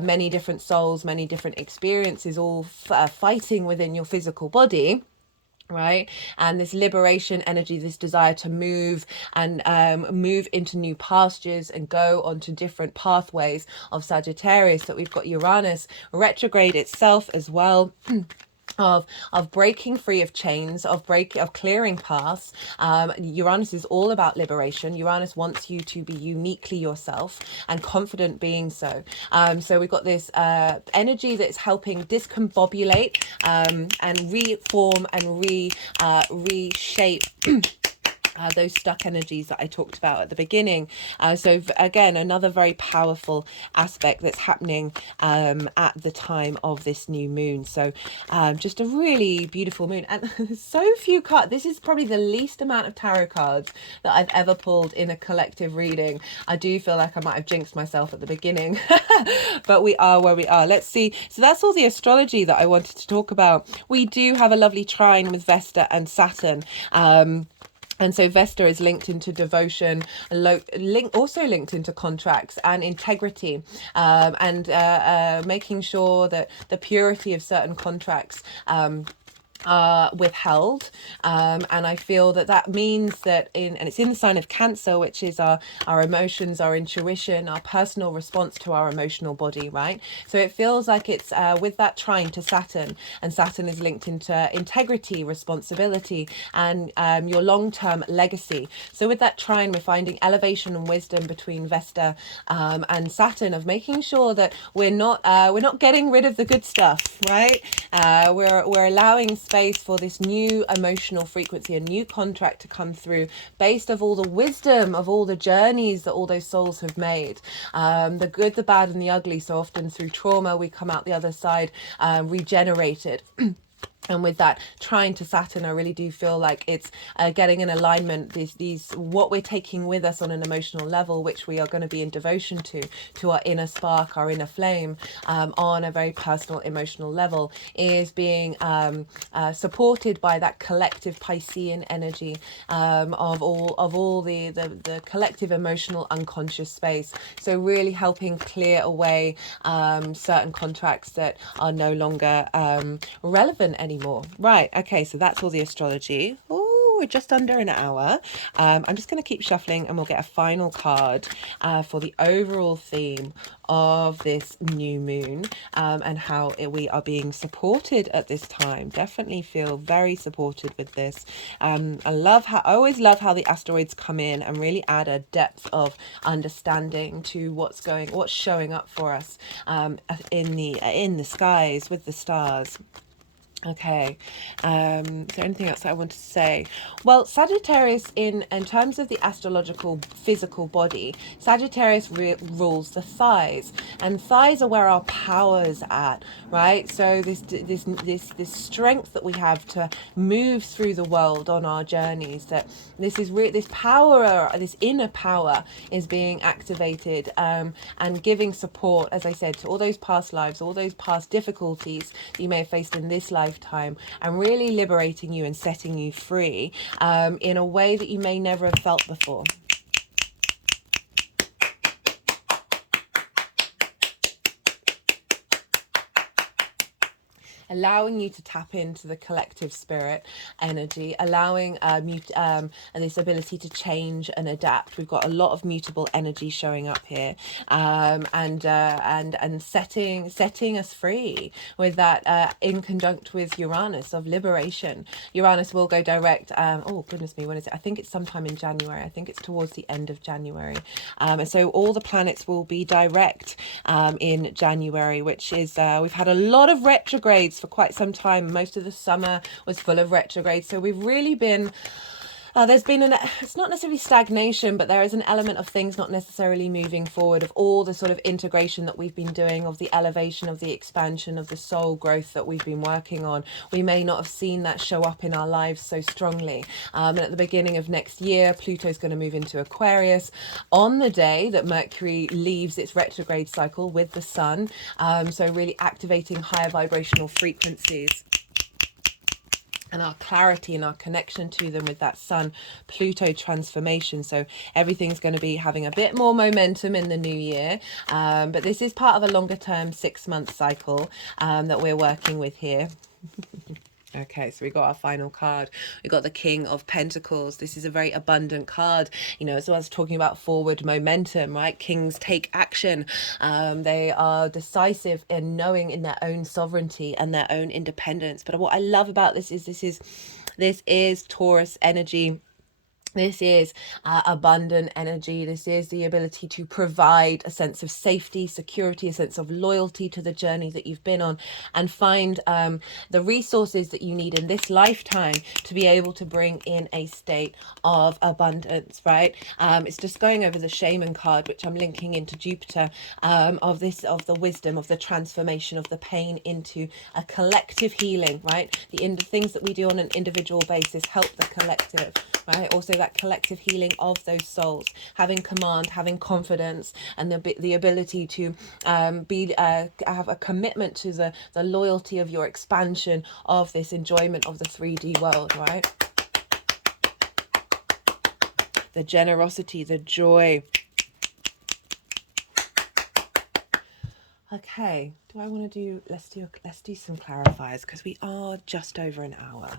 many different souls, many different experiences, all fighting within your physical body, right? And this liberation energy, this desire to move and move into new pastures and go onto different pathways of Sagittarius, that we've got Uranus retrograde itself as well. Of breaking free of chains, of clearing paths. Uranus is all about liberation. Uranus wants you to be uniquely yourself and confident being so. So we've got this energy that's helping discombobulate and reform and reshape those stuck energies that I talked about at the beginning. So again, another very powerful aspect that's happening at the time of this new moon. So just a really beautiful moon, and so few cards. This is probably the least amount of tarot cards that I've ever pulled in a collective reading. I do feel like I might have jinxed myself at the beginning, but we are where we are. Let's see. So that's all the astrology that I wanted to talk about. We do have a lovely trine with Vesta and Saturn. And so Vesta is linked into devotion, also linked into contracts and integrity, and making sure that the purity of certain contracts are withheld, and I feel that means that and it's in the sign of Cancer, which is our emotions, our intuition, our personal response to our emotional body, right? So it feels like it's with that trine to Saturn, and Saturn is linked into integrity, responsibility, and your long-term legacy. So with that trine, we're finding elevation and wisdom between Vesta and Saturn, of making sure that we're not getting rid of the good stuff, right? We're allowing space for this new emotional frequency, a new contract to come through, based of all the wisdom of all the journeys that all those souls have made, the good, the bad, and the ugly. So often through trauma we come out the other side regenerated. And with that trine to Saturn, I really do feel like it's getting in alignment, these what we're taking with us on an emotional level, which we are going to be in devotion to our inner spark, our inner flame, on a very personal emotional level, is being supported by that collective Piscean energy, of all the collective emotional unconscious space. So really helping clear away certain contracts that are no longer relevant anymore. Right, okay, so that's all the astrology. Oh, we're just under an hour. I'm just going to keep shuffling and we'll get a final card for the overall theme of this new moon, and how we are being supported at this time. Definitely feel very supported with this. I always love how the asteroids come in and really add a depth of understanding to what's showing up for us in the skies with the stars. Okay, is there anything else I want to say? Well, Sagittarius, in terms of the astrological physical body, Sagittarius rules the thighs, and thighs are where our power's at, right? So this strength that we have to move through the world on our journeys, that this power, this inner power, is being activated, and giving support, as I said, to all those past lives, all those past difficulties that you may have faced in this lifetime, and really liberating you and setting you free in a way that you may never have felt before. Allowing you to tap into the collective spirit energy, allowing this ability to change and adapt. We've got a lot of mutable energy showing up here, and setting us free with that, in conjunct with Uranus of liberation. Uranus will go direct. Oh goodness me, when is it? I think it's sometime in January. I think it's towards the end of January. And so all the planets will be direct in January, which is we've had a lot of retrogrades for quite some time. Most of the summer was full of retrogrades, so we've really been there's been it's not necessarily stagnation, but there is an element of things not necessarily moving forward, of all the sort of integration that we've been doing, of the elevation, of the expansion, of the soul growth that we've been working on. We may not have seen that show up in our lives so strongly. And at the beginning of next year, Pluto's going to move into Aquarius on the day that Mercury leaves its retrograde cycle with the Sun. So really activating higher vibrational frequencies and our clarity and our connection to them with that Sun Pluto transformation. So everything's going to be having a bit more momentum in the new year, but this is part of a longer term 6-month cycle that we're working with here. Okay, so we got our final card. We got the King of Pentacles. This is a very abundant card. You know, as I was talking about forward momentum, right? Kings take action. They are decisive in knowing in their own sovereignty and their own independence. But what I love about this is Taurus energy. This is abundant energy. This is the ability to provide a sense of safety, security, a sense of loyalty to the journey that you've been on, and find the resources that you need in this lifetime to be able to bring in a state of abundance, right? It's just going over the Shaman card, which I'm linking into Jupiter, of the wisdom, of the transformation of the pain into a collective healing, right? The things that we do on an individual basis help the collective, right? Also that collective healing of those souls, having command, having confidence, and the ability to have a commitment to the loyalty of your expansion of this enjoyment of the 3D world, right? The generosity, the joy. Okay, do I want to do, let's do some clarifiers, because we are just over an hour.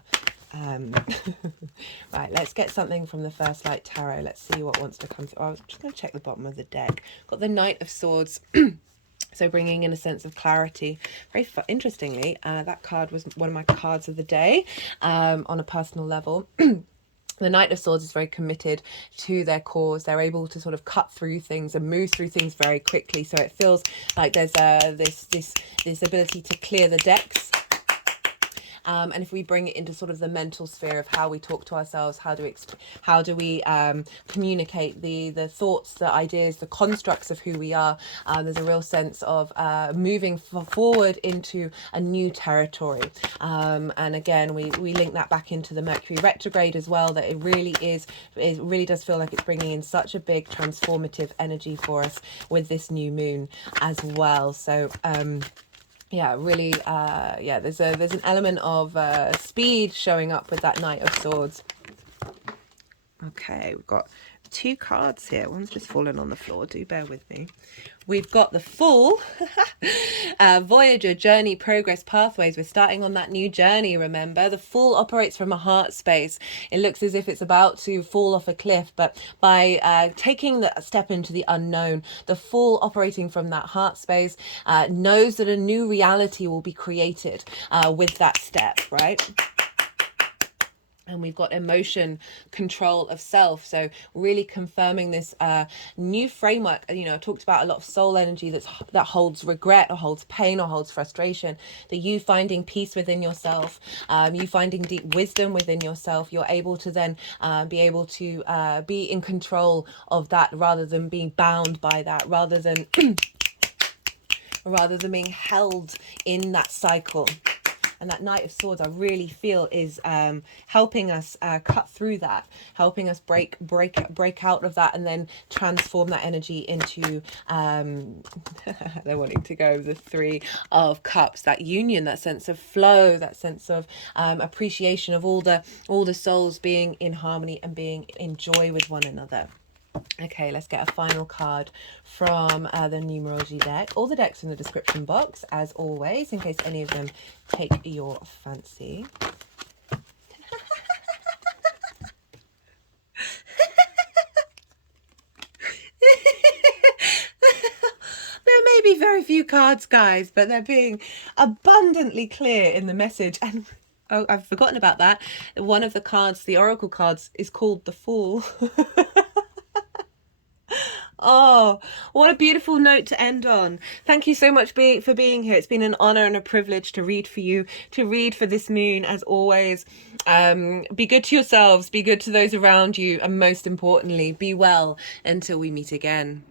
Right, let's get something from the First Light Tarot. Let's see what wants to come through. I'm just going to check the bottom of the deck. Got the Knight of Swords. So bringing in a sense of clarity. Very interestingly, that card was one of my cards of the day, on a personal level. The Knight of Swords is very committed to their cause. They're able to sort of cut through things and move through things very quickly. So it feels like there's this ability to clear the decks, And if we bring it into sort of the mental sphere of how we talk to ourselves, how do we communicate the thoughts, the ideas, the constructs of who we are, there's a real sense of moving forward into a new territory. And again, we link that back into the Mercury retrograde as well, that it really does feel like it's bringing in such a big transformative energy for us with this new moon as well. So yeah, really, there's an element of speed showing up with that Knight of Swords. Okay, we've got 2 cards here. One's just fallen on the floor. Do bear with me. We've got the Fool, Voyager, Journey, Progress, Pathways. We're starting on that new journey, remember? The Fool operates from a heart space. It looks as if it's about to fall off a cliff, but by taking the step into the unknown, the Fool operating from that heart space knows that a new reality will be created with that step, right? And we've got emotion, control of self. So really confirming this new framework. You know, I talked about a lot of soul energy that holds regret or holds pain or holds frustration. That you finding peace within yourself, you finding deep wisdom within yourself. You're able to then be in control of that, rather than being bound by that, rather than being held in that cycle. And that Knight of Swords, I really feel, is helping us cut through that, helping us break out of that, and then transform that energy into they're wanting to go the 3 of Cups, that union, that sense of flow, that sense of appreciation of all the souls being in harmony and being in joy with one another. Okay, let's get a final card from the Numerology deck. All the decks in the description box, as always, in case any of them take your fancy. There may be very few cards, guys, but they're being abundantly clear in the message. And oh, I've forgotten about that. One of the cards, the Oracle cards, is called the Fool. Oh, what a beautiful note to end on. Thank you so much for being here. It's been an honor and a privilege to read for you, to read for this moon, as always. Be good to yourselves, be good to those around you, and most importantly, be well until we meet again.